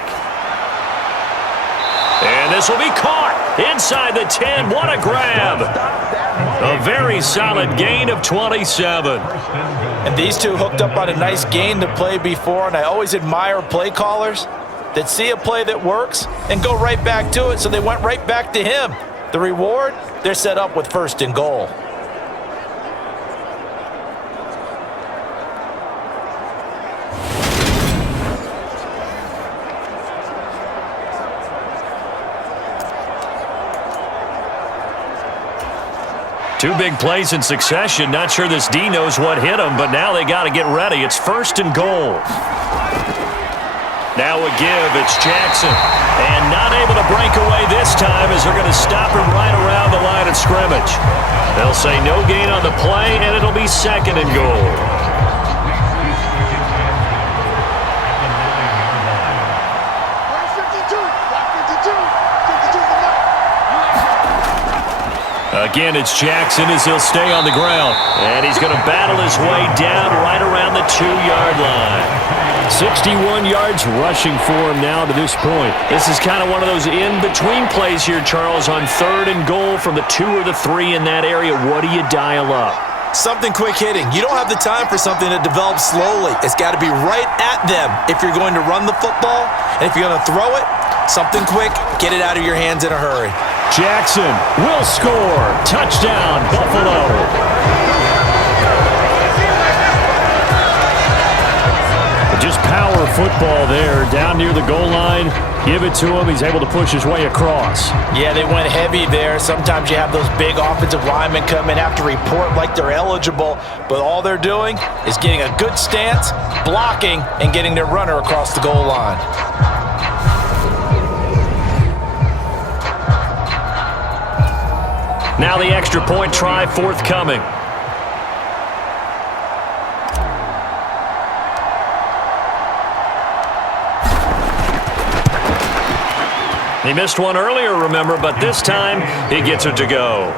And this will be caught inside the 10. What a grab. A very solid gain of 27. And these two hooked up on a nice gain to play before, and I always admire play callers that see a play that works and go right back to it, so they went right back to him. The reward, they're set up with 1st and goal. Two big plays in succession. Not sure this D knows what hit him, but now they got to get ready. It's 1st and goal. Now a give, it's Jackson. And not able to break away this time as they're going to stop him right around the line of scrimmage. They'll say no gain on the play, and it'll be 2nd and goal. Again, it's Jackson as he'll stay on the ground. And he's going to battle his way down right around the 2-yard line. 61 yards rushing for him now to this point. This is kind of one of those in-between plays here, Charles, on 3rd and goal from the 2 or the 3 in that area. What do you dial up? Something quick hitting. You don't have the time for something that develops slowly. It's got to be right at them if you're going to run the football. And if you're going to throw it, something quick, get it out of your hands in a hurry. Jackson will score. Touchdown, Buffalo. Just power football there, down near the goal line. Give it to him. He's able to push his way across. Yeah, they went heavy there. Sometimes you have those big offensive linemen come in, have to report like they're eligible, but all they're doing is getting a good stance, blocking, and getting their runner across the goal line. Now the extra point try forthcoming. He missed one earlier, remember, but this time he gets it to go.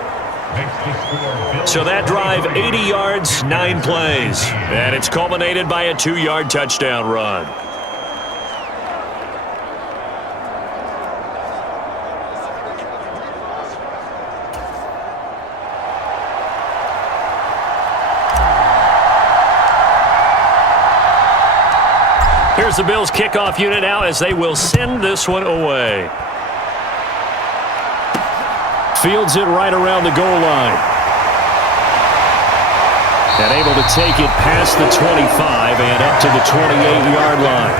So that drive, 80 yards, 9 plays. And it's culminated by a 2-yard touchdown run. Here's the Bills kickoff unit now as they will send this one away. Fields it right around the goal line. And able to take it past the 25 and up to the 28-yard line.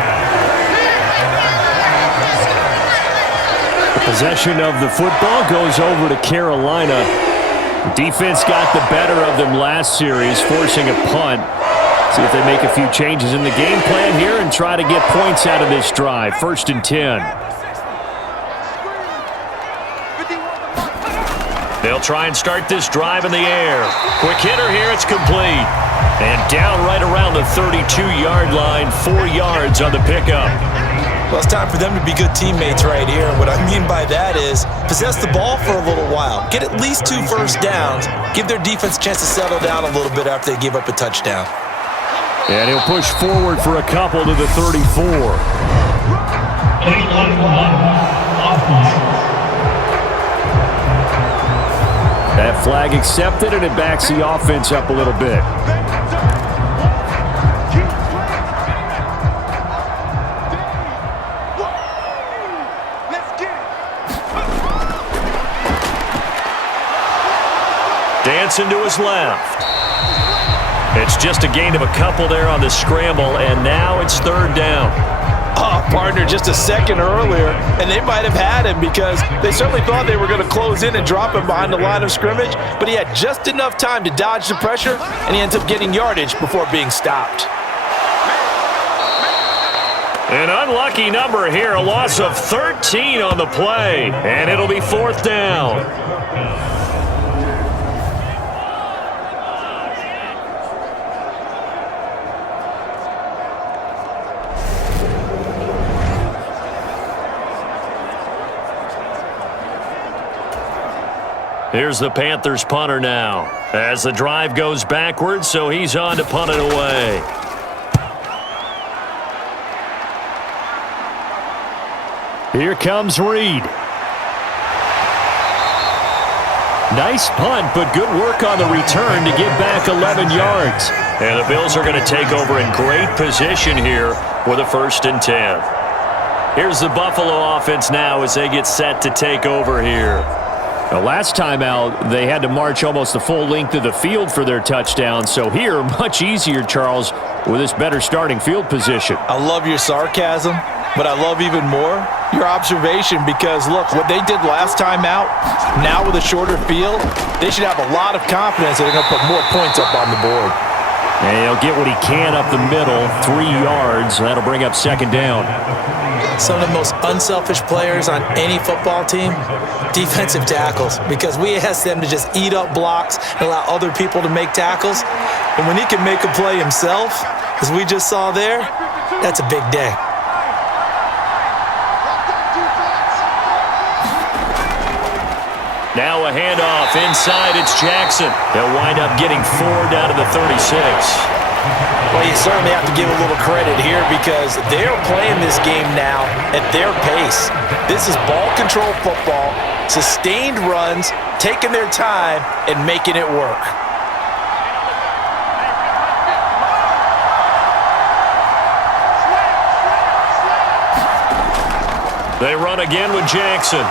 The possession of the football goes over to Carolina. The defense got the better of them last series, forcing a punt. See if they make a few changes in the game plan here and try to get points out of this drive. 1st and 10. They'll try and start this drive in the air. Quick hitter here, it's complete. And down right around the 32-yard line, 4 yards on the pickup. Well, it's time for them to be good teammates right here. And what I mean by that is possess the ball for a little while. Get at least 2 first downs. Give their defense a chance to settle down a little bit after they give up a touchdown. And he'll push forward for a couple to the 34. That flag accepted, and it backs the offense up a little bit. Dancing to his left. It's just a gain of a couple there on the scramble, and now it's 3rd down. Oh, partner, just a second earlier, and they might have had him because they certainly thought they were going to close in and drop him behind the line of scrimmage, but he had just enough time to dodge the pressure, and he ends up getting yardage before being stopped. An unlucky number here, a loss of 13 on the play, and it'll be 4th down. Here's the Panthers punter now as the drive goes backwards, so he's on to punt it away. Here comes Reed. Nice punt, but good work on the return to get back 11 yards. And the Bills are going to take over in great position here with a 1st and 10. Here's the Buffalo offense now as they get set to take over here. The last time out, they had to march almost the full length of the field for their touchdown. So here, much easier, Charles, with this better starting field position. I love your sarcasm, but I love even more your observation because, look, what they did last time out, now with a shorter field, they should have a lot of confidence that they're going to put more points up on the board. And he'll get what he can up the middle, 3 yards. That'll bring up 2nd down. Some of the most unselfish players on any football team, defensive tackles, because we ask them to just eat up blocks and allow other people to make tackles. And when he can make a play himself, as we just saw there, that's a big day. Now a handoff inside. It's Jackson. They'll wind up getting 4 down to the 36. Well, you certainly have to give a little credit here because they're playing this game now at their pace. This is ball control football, sustained runs, taking their time, and making it work. They run again with Jackson.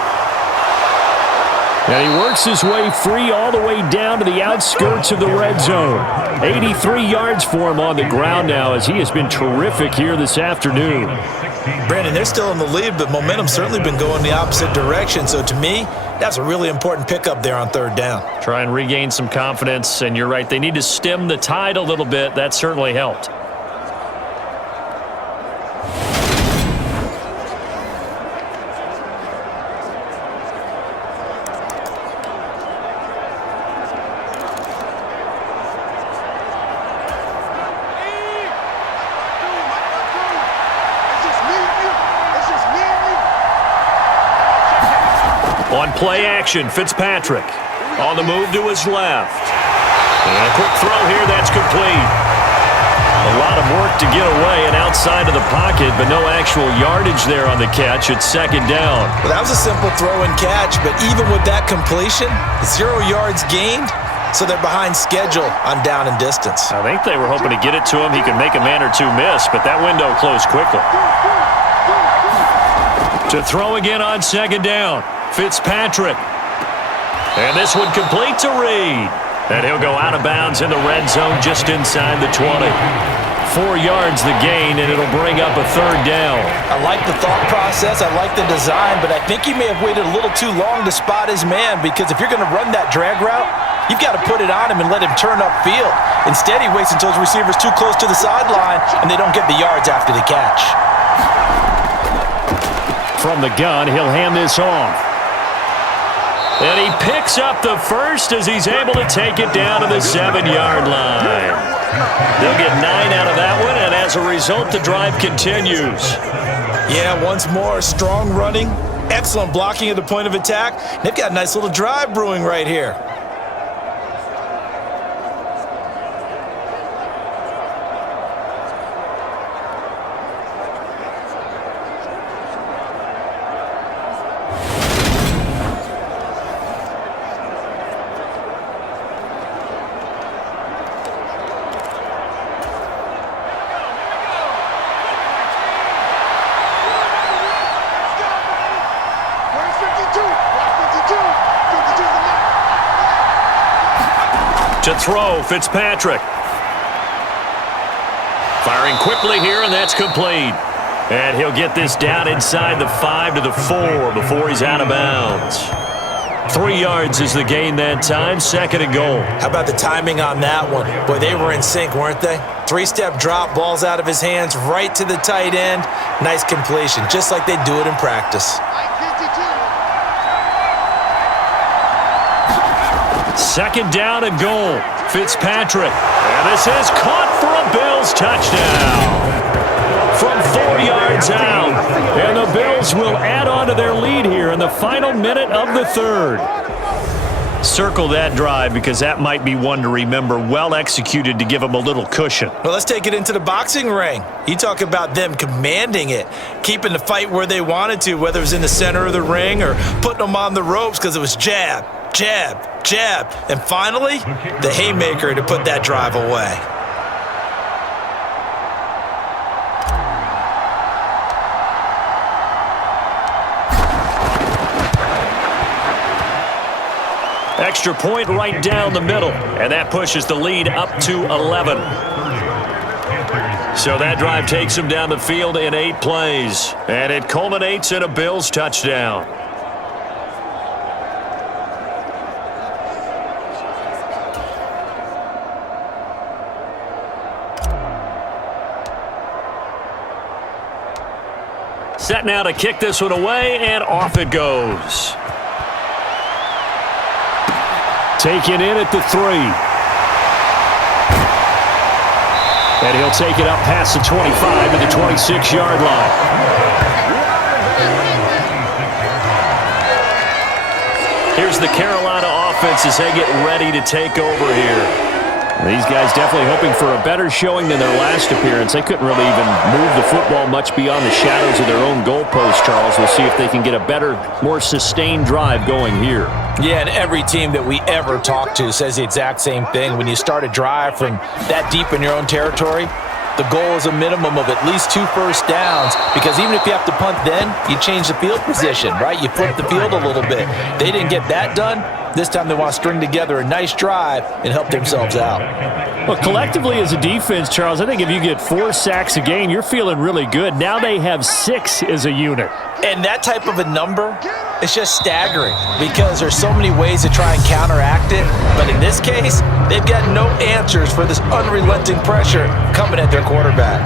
And he works his way free all the way down to the outskirts of the red zone. 83 yards for him on the ground now as he has been terrific here this afternoon. Brandon, they're still in the lead, but momentum's certainly been going the opposite direction. So to me, that's a really important pickup there on 3rd down. Try and regain some confidence, and you're right, they need to stem the tide a little bit. That certainly helped. On play action, Fitzpatrick on the move to his left. And a quick throw here, that's complete. A lot of work to get away and outside of the pocket, but no actual yardage there on the catch. It's 2nd down. Well, that was a simple throw and catch, but even with that completion, 0 yards gained, so they're behind schedule on down and distance. I think they were hoping to get it to him. He could make a man or two miss, but that window closed quickly. To throw again on second down, Fitzpatrick. And this one complete to Reed. And he'll go out of bounds in the red zone just inside the 20. 4 yards the gain, and it'll bring up a third down. I like the thought process. I like the design, but I think he may have waited a little too long to spot his man, because if you're going to run that drag route, you've got to put it on him and let him turn upfield. Instead, he waits until his receiver's too close to the sideline, and they don't get the yards after the catch. From the gun, he'll hand this off. And he picks up the first as he's able to take it down to the 7-yard line. They'll get 9 out of that one, and as a result, the drive continues. Yeah, once more, strong running, excellent blocking at the point of attack. They've got a nice little drive brewing right here. To throw, Fitzpatrick. Firing quickly here, and that's complete. And he'll get this down inside the 5 to the 4 before he's out of bounds. 3 yards is the gain that time, 2nd and goal. How about the timing on that one? Boy, they were in sync, weren't they? 3-step drop, ball's out of his hands, right to the tight end. Nice completion, just like they do it in practice. 2nd down and goal. Fitzpatrick. And this is caught for a Bills touchdown. From 4 yards out. And the Bills will add on to their lead here in the final minute of the third. Circle that drive, because that might be one to remember. Well executed to give them a little cushion. Well, let's take it into the boxing ring. You talk about them commanding it, keeping the fight where they wanted to, whether it was in the center of the ring or putting them on the ropes, because it was jab, jab, jab, and finally, the haymaker to put that drive away. Extra point right down the middle, and that pushes the lead up to 11. So that drive takes them down the field in 8 plays, and it culminates in a Bills touchdown. Set now to kick this one away, and off it goes. Taken in at the 3. And he'll take it up past the 25 to the 26-yard line. Here's the Carolina offense as they get ready to take over here. These guys definitely hoping for a better showing than their last appearance. They couldn't really even move the football much beyond the shadows of their own goalpost, Charles. We'll see if they can get a better, more sustained drive going here. Yeah, and every team that we ever talk to says the exact same thing. When you start a drive from that deep in your own territory, the goal is a minimum of at least 2 first downs, because even if you have to punt then, you change the field position, right? You flip the field a little bit. They didn't get that done. This time they want to string together a nice drive and help themselves out. Well, collectively as a defense, Charles, I think if you get 4 sacks a game, you're feeling really good. Now they have 6 as a unit. And that type of a number, it's just staggering, because there's so many ways to try and counteract it. But in this case, they've got no answers for this unrelenting pressure coming at their quarterback.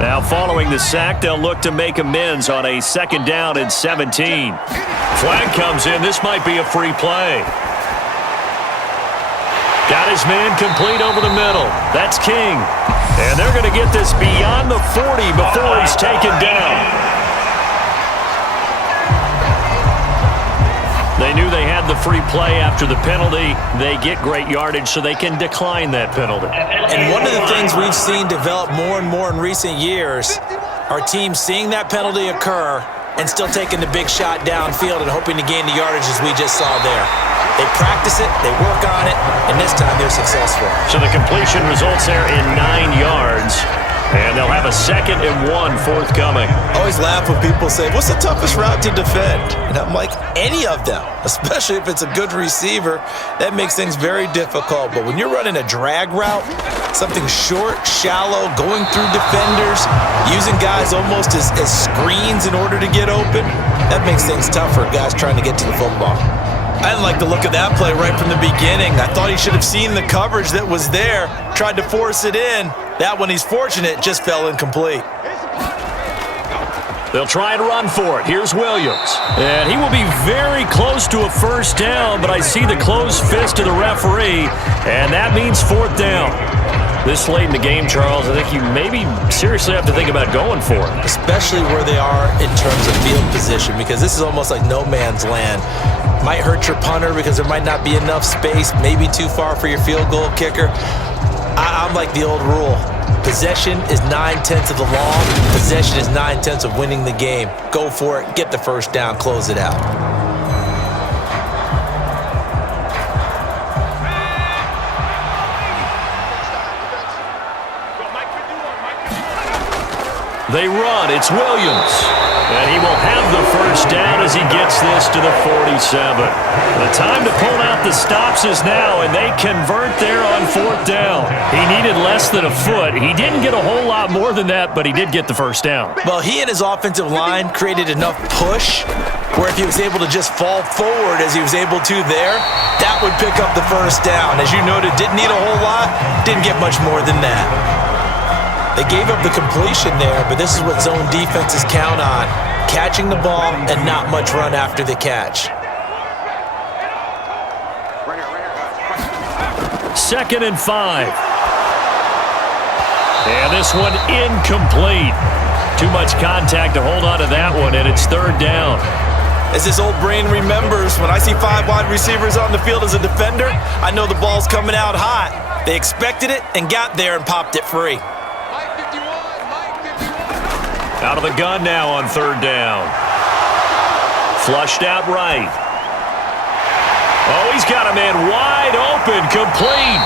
Now following the sack, they'll look to make amends on a 2nd down and 17. Flag comes in. This might be a free play. Got his man complete over the middle. That's King. And they're going to get this beyond the 40 before he's taken down. They knew they had the free play after the penalty. They get great yardage, so they can decline that penalty. And one of the things we've seen develop more and more in recent years Our team seeing that penalty occur and still taking the big shot downfield and hoping to gain the yardage as we just saw there. They practice it, they work on it, and this time they're successful. So the completion results there in 9 yards. And they'll have a 2nd and 1 forthcoming. I always laugh when people say, what's the toughest route to defend? And I'm like, any of them, especially if it's a good receiver. That makes things very difficult. But when you're running a drag route, something short, shallow, going through defenders, using guys almost as screens in order to get open, that makes things tough for guys trying to get to the football. I didn't like the look of that play right from the beginning. I thought he should have seen the coverage that was there, tried to force it in. That one, he's fortunate, just fell incomplete. They'll try and run for it. Here's Williams. And he will be very close to a first down, but I see the closed fist of the referee, and that means 4th down. This late in the game, Charles, I think you maybe seriously have to think about going for it. Especially where they are in terms of field position, because this is almost like no man's land. Might hurt your punter because there might not be enough space, maybe too far for your field goal kicker. I'm like the old rule. Possession is 9/10 of the law. Possession is 9/10 of winning the game. Go for it. Get the first down. Close it out. They run. It's Williams. And he will have the first down as he gets this to the 47. The time to pull out the stops is now, and they convert there on 4th down. He needed less than a foot. He didn't get a whole lot more than that, but he did get the first down. Well, he and his offensive line created enough push where if he was able to just fall forward as he was able to there, that would pick up the first down. As you noted, didn't need a whole lot, didn't get much more than that. They gave up the completion there, but this is what zone defenses count on. Catching the ball and not much run after the catch. 2nd and 5. And this one incomplete. Too much contact to hold on to that one, and it's 3rd down. As this old brain remembers, when I see 5 wide receivers on the field as a defender, I know the ball's coming out hot. They expected it and got there and popped it free. Out of the gun now on 3rd down. Flushed out right. Oh, he's got a man wide open, complete.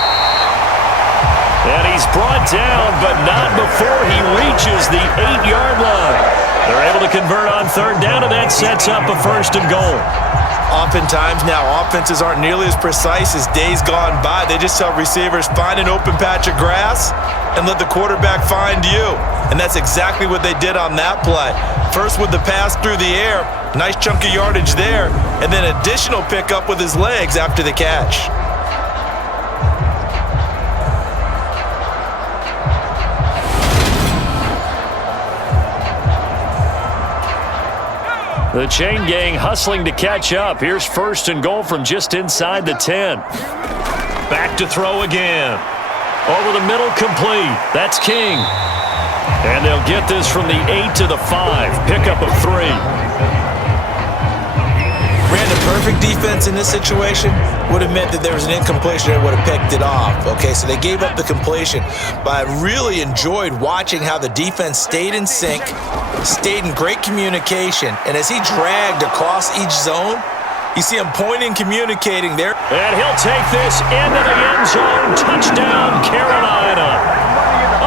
And he's brought down, but not before he reaches the 8-yard line. They're able to convert on 3rd down, and that sets up a 1st and goal. Oftentimes now, offenses aren't nearly as precise as days gone by. They just tell receivers, find an open patch of grass and let the quarterback find you. And that's exactly what they did on that play. First with the pass through the air, nice chunk of yardage there, and then additional pickup with his legs after the catch. The chain gang hustling to catch up. Here's 1st and goal from just inside the 10. Back to throw again. Over the middle, complete. That's King. And they'll get this from the 8 to the 5. Pickup of 3. Ran the perfect defense in this situation would have meant that there was an incompletion that would have picked it off. Okay, so they gave up the completion, but I really enjoyed watching how the defense stayed in sync, stayed in great communication, and as he dragged across each zone, you see him pointing, communicating there. And he'll take this into the end zone. Touchdown, Carolina.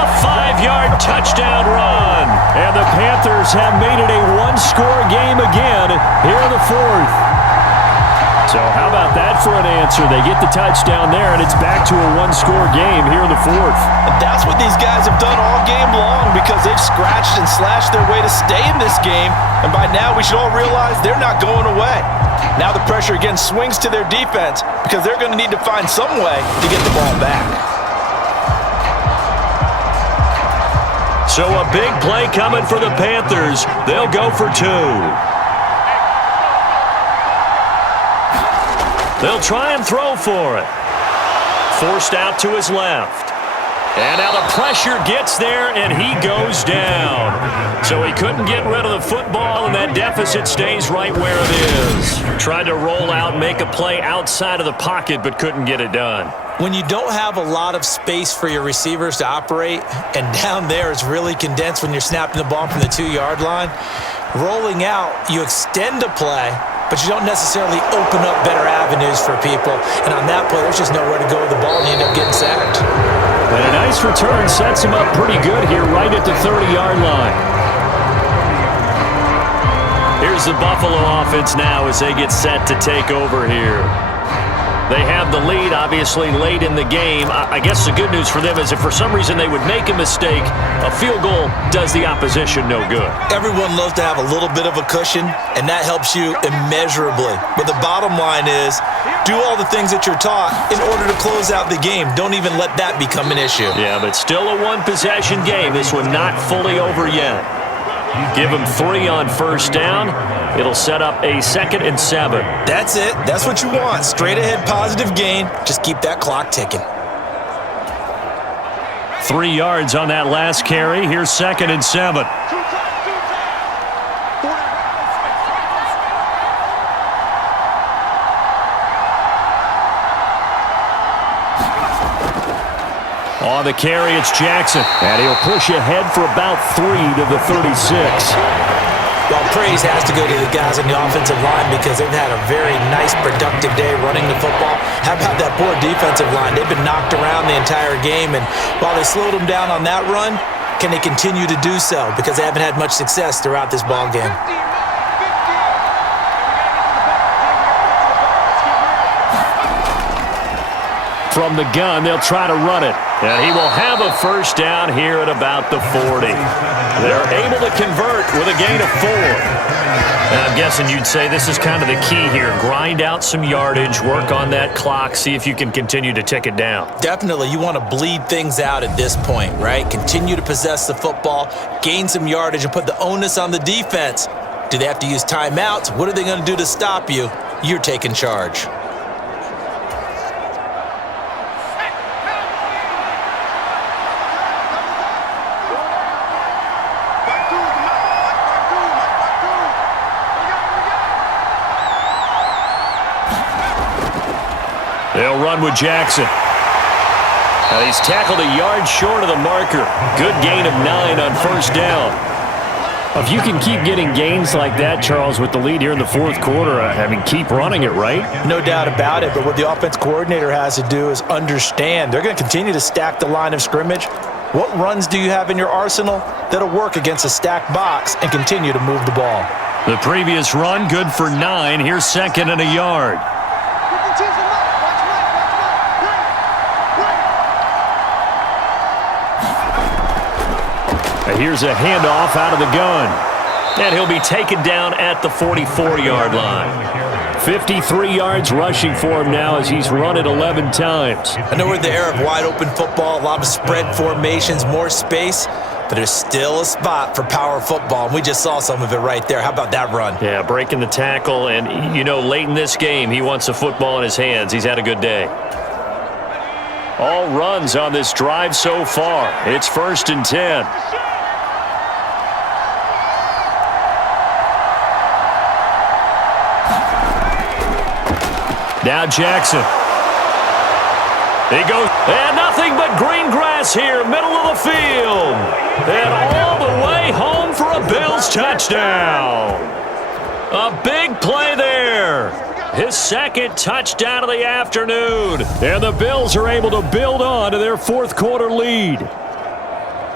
A 5-yard touchdown run. And the Panthers have made it a one-score game again here in the 4th. So how about that for an answer? They get the touchdown there, and it's back to a one-score game here in the 4th. And that's what these guys have done all game long because they've scratched and slashed their way to stay in this game. And by now, we should all realize they're not going away. Now the pressure again swings to their defense because they're going to need to find some way to get the ball back. So a big play coming for the Panthers. They'll go for 2. They'll try and throw for it. Forced out to his left. And now the pressure gets there, and he goes down. So he couldn't get rid of the football, and that deficit stays right where it is. Tried to roll out, make a play outside of the pocket, but couldn't get it done. When you don't have a lot of space for your receivers to operate, and down there is really condensed when you're snapping the ball from the 2-yard line, rolling out, you extend a play, but you don't necessarily open up better avenues for people. And on that play, there's just nowhere to go with the ball, and you end up getting sacked. And a nice return sets him up pretty good here right at the 30-yard line. Here's the Buffalo offense now as they get set to take over here. They have the lead, obviously, late in the game. I guess the good news for them is if for some reason they would make a mistake, a field goal does the opposition no good. Everyone loves to have a little bit of a cushion, and that helps you immeasurably. But the bottom line is, do all the things that you're taught in order to close out the game. Don't even let that become an issue. Yeah, but still a one-possession game. This one not fully over yet. Give them 3 on first down. It'll set up a 2nd and 7. That's it. That's what you want. Straight ahead, positive gain. Just keep that clock ticking. 3 yards on that last carry. Here's 2nd and 7. On the carry, it's Jackson. And he'll push ahead for about 3 to the 36. Well, praise has to go to the guys on the offensive line because they've had a very nice, productive day running the football. How about that poor defensive line? They've been knocked around the entire game, and while they slowed them down on that run, can they continue to do so? Because they haven't had much success throughout this ball game. From the gun, they'll try to run it. And he will have a first down here at about the 40. They're able to convert with a gain of 4. And I'm guessing you'd say this is kind of the key here. Grind out some yardage, work on that clock, see if you can continue to tick it down. Definitely. You want to bleed things out at this point, right? Continue to possess the football, gain some yardage, and put the onus on the defense. Do they have to use timeouts? What are they going to do to stop you? You're taking charge. They'll run with Jackson. And he's tackled a yard short of the marker. Good gain of 9 on first down. If you can keep getting gains like that, Charles, with the lead here in the 4th quarter, I mean, keep running it, right? No doubt about it, but what the offense coordinator has to do is understand they're going to continue to stack the line of scrimmage. What runs do you have in your arsenal that'll work against a stacked box and continue to move the ball? The previous run, good for 9. Here's 2nd and a yard. Here's a handoff out of the gun. And he'll be taken down at the 44-yard line. 53 yards rushing for him now as he's run it 11 times. I know we're in the era of wide-open football, a lot of spread formations, more space, but there's still a spot for power football, and we just saw some of it right there. How about that run? Yeah, breaking the tackle, and, you know, late in this game, he wants the football in his hands. He's had a good day. All runs on this drive so far. It's 1st and 10. Now Jackson. He goes, and nothing but green grass here, middle of the field. And all the way home for a Bills touchdown. A big play there. His 2nd touchdown of the afternoon. And the Bills are able to build on to their 4th quarter lead.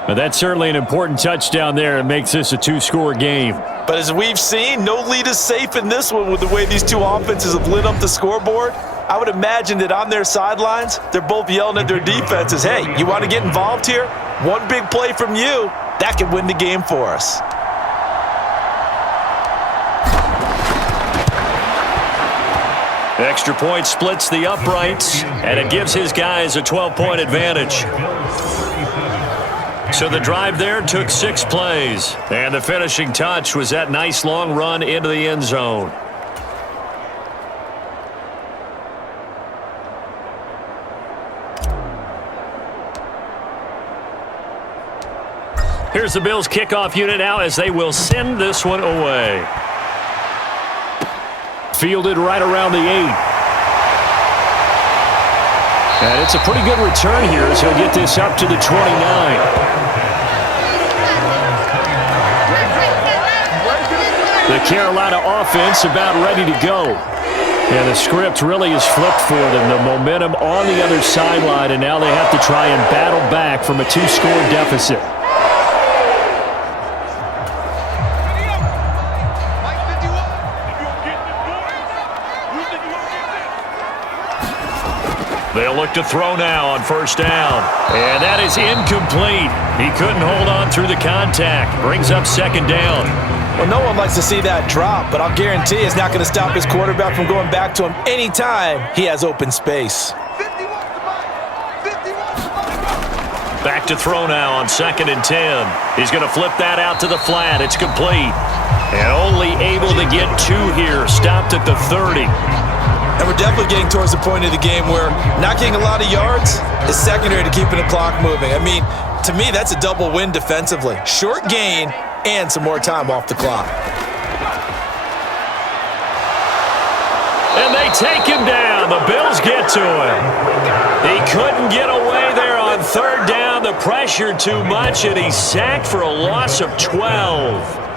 But that's certainly an important touchdown there and makes this a 2-score game. But as we've seen, no lead is safe in this one with the way these two offenses have lit up the scoreboard. I would imagine that on their sidelines, they're both yelling at their defenses, hey, you want to get involved here? One big play from you, that could win the game for us. Extra point splits the uprights, and it gives his guys a 12-point advantage. So the drive there took 6 plays, and the finishing touch was that nice long run into the end zone. Here's the Bills kickoff unit now as they will send this one away. Fielded right around the 8. And it's a pretty good return here as he'll get this up to the 29. The Carolina offense about ready to go. And the script really is flipped for them. The momentum on the other sideline, and now they have to try and battle back from a 2-score deficit. They'll look to throw now on first down. And that is incomplete. He couldn't hold on through the contact. Brings up second down. Well, no one likes to see that drop, but I'll guarantee it's not going to stop his quarterback from going back to him anytime he has open space. Back to throw now on 2nd and 10. He's going to flip that out to the flat. It's complete. And only able to get 2 here. Stopped at the 30. And we're definitely getting towards the point of the game where not getting a lot of yards is secondary to keeping the clock moving. I mean, to me, that's a double win defensively. Short gain and some more time off the clock. And they take him down. The Bills get to him. He couldn't get away there on 3rd down. The pressure too much, and he's sacked for a loss of 12.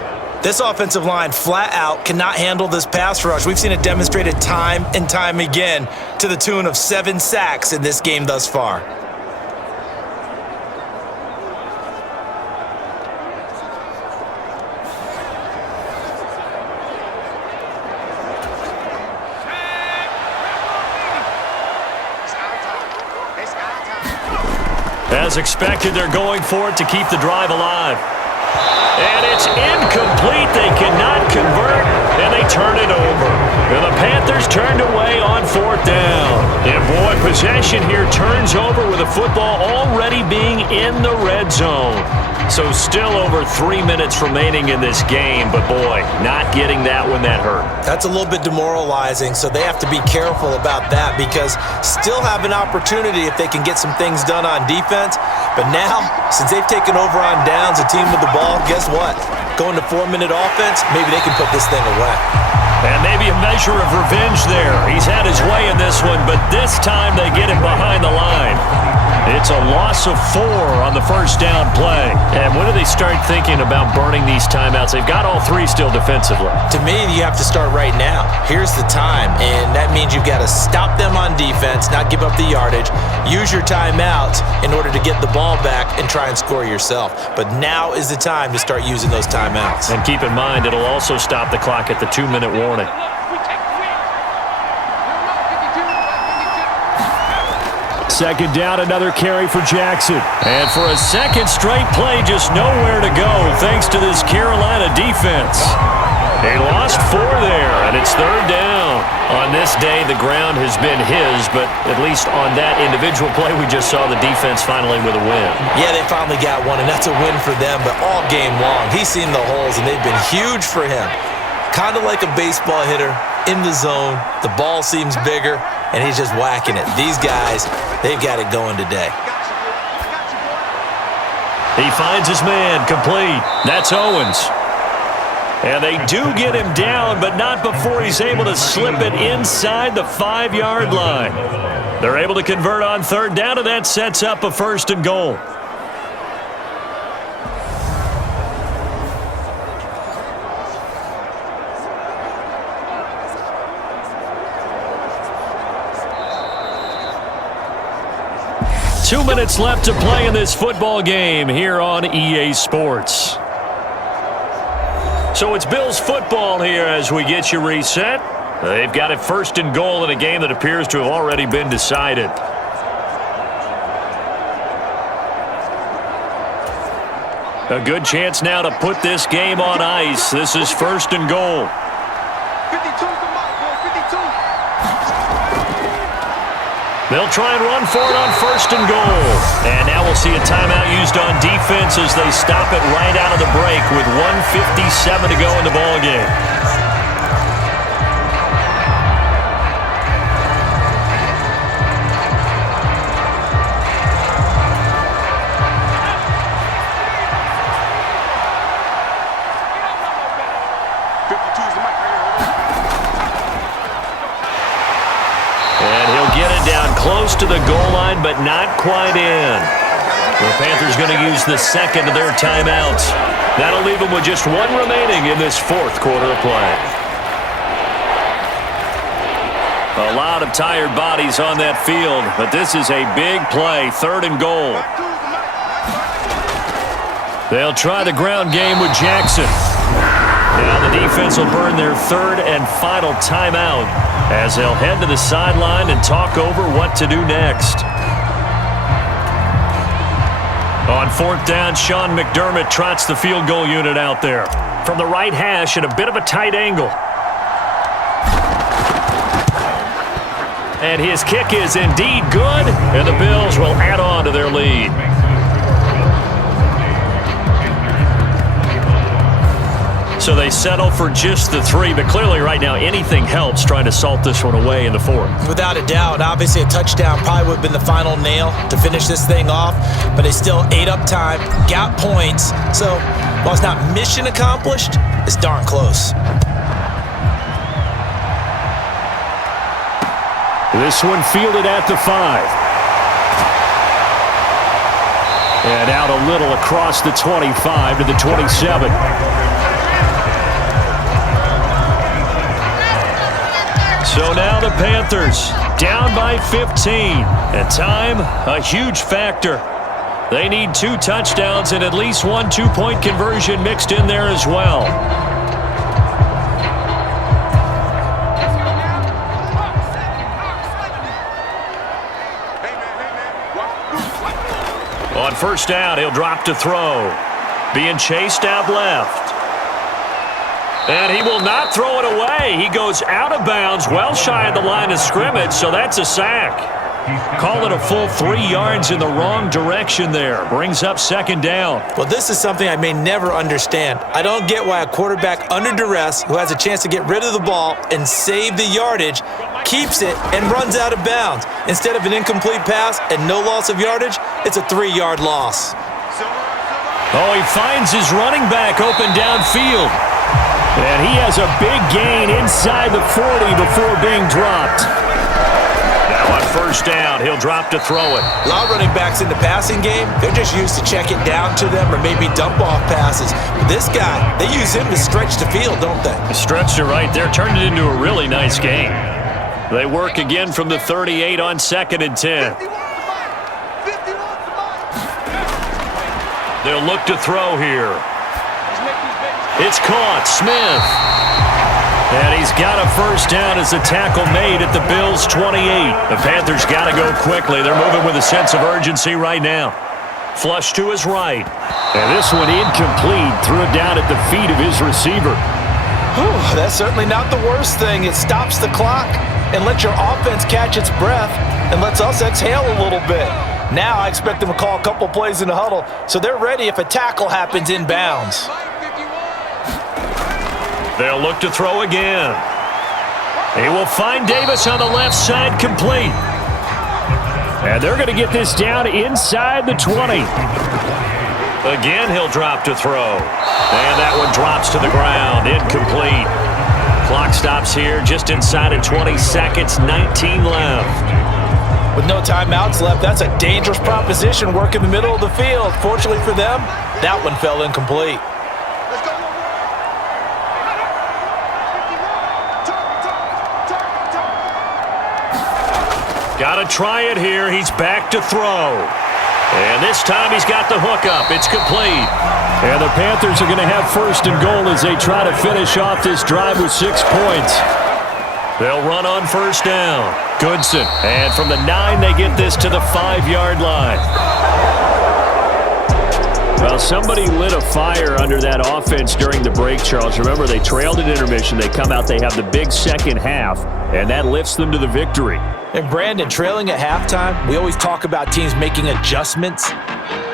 This offensive line flat out cannot handle this pass rush. We've seen it demonstrated time and time again to the tune of 7 sacks in this game thus far. As expected, they're going for it to keep the drive alive. And it's incomplete. They cannot convert, and they turn it over. And the Panthers turned away on 4th down. And boy, possession here turns over with the football already being in the red zone. So still over 3 minutes remaining in this game, but boy, not getting that one that hurt. That's a little bit demoralizing, so they have to be careful about that because still have an opportunity if they can get some things done on defense. But now, since they've taken over on downs, a team with the ball, guess what? Going to 4-minute offense, maybe they can put this thing away. And maybe a measure of revenge there. He's had his way in this one, but this time they get him behind the line. It's a loss of 4 on the first down play. And when do they start thinking about burning these timeouts? They've got all 3 still defensively. To me, you have to start right now. Here's the time, and that means you've got to stop them on defense, not give up the yardage, use your timeouts in order to get the ball back and try and score yourself. But now is the time to start using those timeouts. And keep in mind, it'll also stop the clock at the 2-minute warning. Second down, another carry for Jackson. And for a second straight play, just nowhere to go thanks to this Carolina defense. They lost 4 there, and it's 3rd down. On this day, the ground has been his, but at least on that individual play, we just saw the defense finally with a win. Yeah, they finally got one, and that's a win for them, but all game long, he's seen the holes, and they've been huge for him. Kind of like a baseball hitter in the zone. The ball seems bigger, and he's just whacking it. These guys, they've got it going today. He finds his man, complete. That's Owens. And they do get him down, but not before he's able to slip it inside the 5-yard line. They're able to convert on 3rd down, and that sets up a 1st and goal. Two minutes left to play in this football game here on EA Sports. So it's Bills football here as we get you reset. They've got it 1st and goal in a game that appears to have already been decided. A good chance now to put this game on ice. This is 1st and goal. 52's the mark, boy, 52. They'll try and run for it on 1st and goal. And now we'll see a timeout used on defense as they stop it right out of the break with 1:57 to go in the ballgame. close to the goal line, but not quite in. The Panthers going to use the second of their timeouts. That'll leave them with just one remaining in this fourth quarter of play. A lot of tired bodies on that field, but this is a big play, 3rd and goal. They'll try the ground game with Jackson. Now the defense will burn their 3rd and final timeout as they'll head to the sideline and talk over what to do next. On 4th down, Sean McDermott trots the field goal unit out there. From the right hash at a bit of a tight angle. And his kick is indeed good, and the Bills will add on to their lead. So they settle for just the 3, but clearly right now anything helps trying to salt this one away in the 4th. Without a doubt, obviously a touchdown probably would have been the final nail to finish this thing off, but they still ate up time, got points. So while it's not mission accomplished, it's darn close. This one fielded at the 5. And out a little across the 25 to the 27. So now the Panthers down by 15. And time, a huge factor. They need 2 touchdowns and at least 1 2-point conversion mixed in there as well. On 1st down, he'll drop to throw. Being chased out left. And he will not throw it away. He goes out of bounds, well shy of the line of scrimmage, so that's a sack. Call it a full 3 yards in the wrong direction there. Brings up 2nd down. Well, this is something I may never understand. I don't get why a quarterback under duress who has a chance to get rid of the ball and save the yardage keeps it and runs out of bounds. Instead of an incomplete pass and no loss of yardage, it's a 3-yard loss. Oh, he finds his running back open downfield. And he has a big gain inside the 40 before being dropped. Now on 1st down, he'll drop to throw it. A lot of running backs in the passing game, they're just used to check it down to them or maybe dump off passes. But this guy, they use him to stretch the field, don't they? Stretched it right there, turned it into a really nice game. They work again from the 38 on 2nd and 10. They'll look to throw here. It's caught. Smith. And he's got a 1st down as the tackle made at the Bills' 28. The Panthers got to go quickly. They're moving with a sense of urgency right now. Flush to his right. And this one incomplete. Threw it down at the feet of his receiver. Whew, that's certainly not the worst thing. It stops the clock and lets your offense catch its breath and lets us exhale a little bit. Now I expect them to call a couple plays in the huddle so they're ready if a tackle happens inbounds. They'll look to throw again. He will find Davis on the left side, complete. And they're going to get this down inside the 20. Again, he'll drop to throw. And that one drops to the ground, incomplete. Clock stops here just inside of 20 seconds, 19 left. With no timeouts left, that's a dangerous proposition work in the middle of the field. Fortunately for them, that one fell incomplete. Got to try it here. He's back to throw. And this time he's got the hook up. It's complete. And the Panthers are going to have 1st and goal as they try to finish off this drive with 6 points. They'll run on 1st down. Goodson. And from the 9, they get this to the 5-yard line. Well, somebody lit a fire under that offense during the break, Charles. Remember, they trailed at intermission. They come out, they have the big second half, and that lifts them to the victory. And Brandon, trailing at halftime, we always talk about teams making adjustments.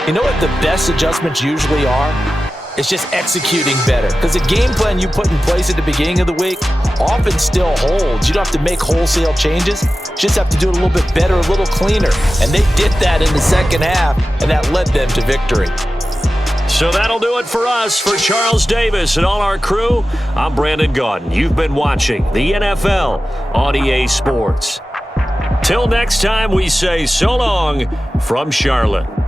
You know what the best adjustments usually are? It's just executing better. Because the game plan you put in place at the beginning of the week often still holds. You don't have to make wholesale changes. You just have to do it a little bit better, a little cleaner. And they did that in the second half, and that led them to victory. So that'll do it for us. For Charles Davis and all our crew, I'm Brandon Gaudin. You've been watching the NFL on EA Sports. Till next time, we say so long from Charlotte.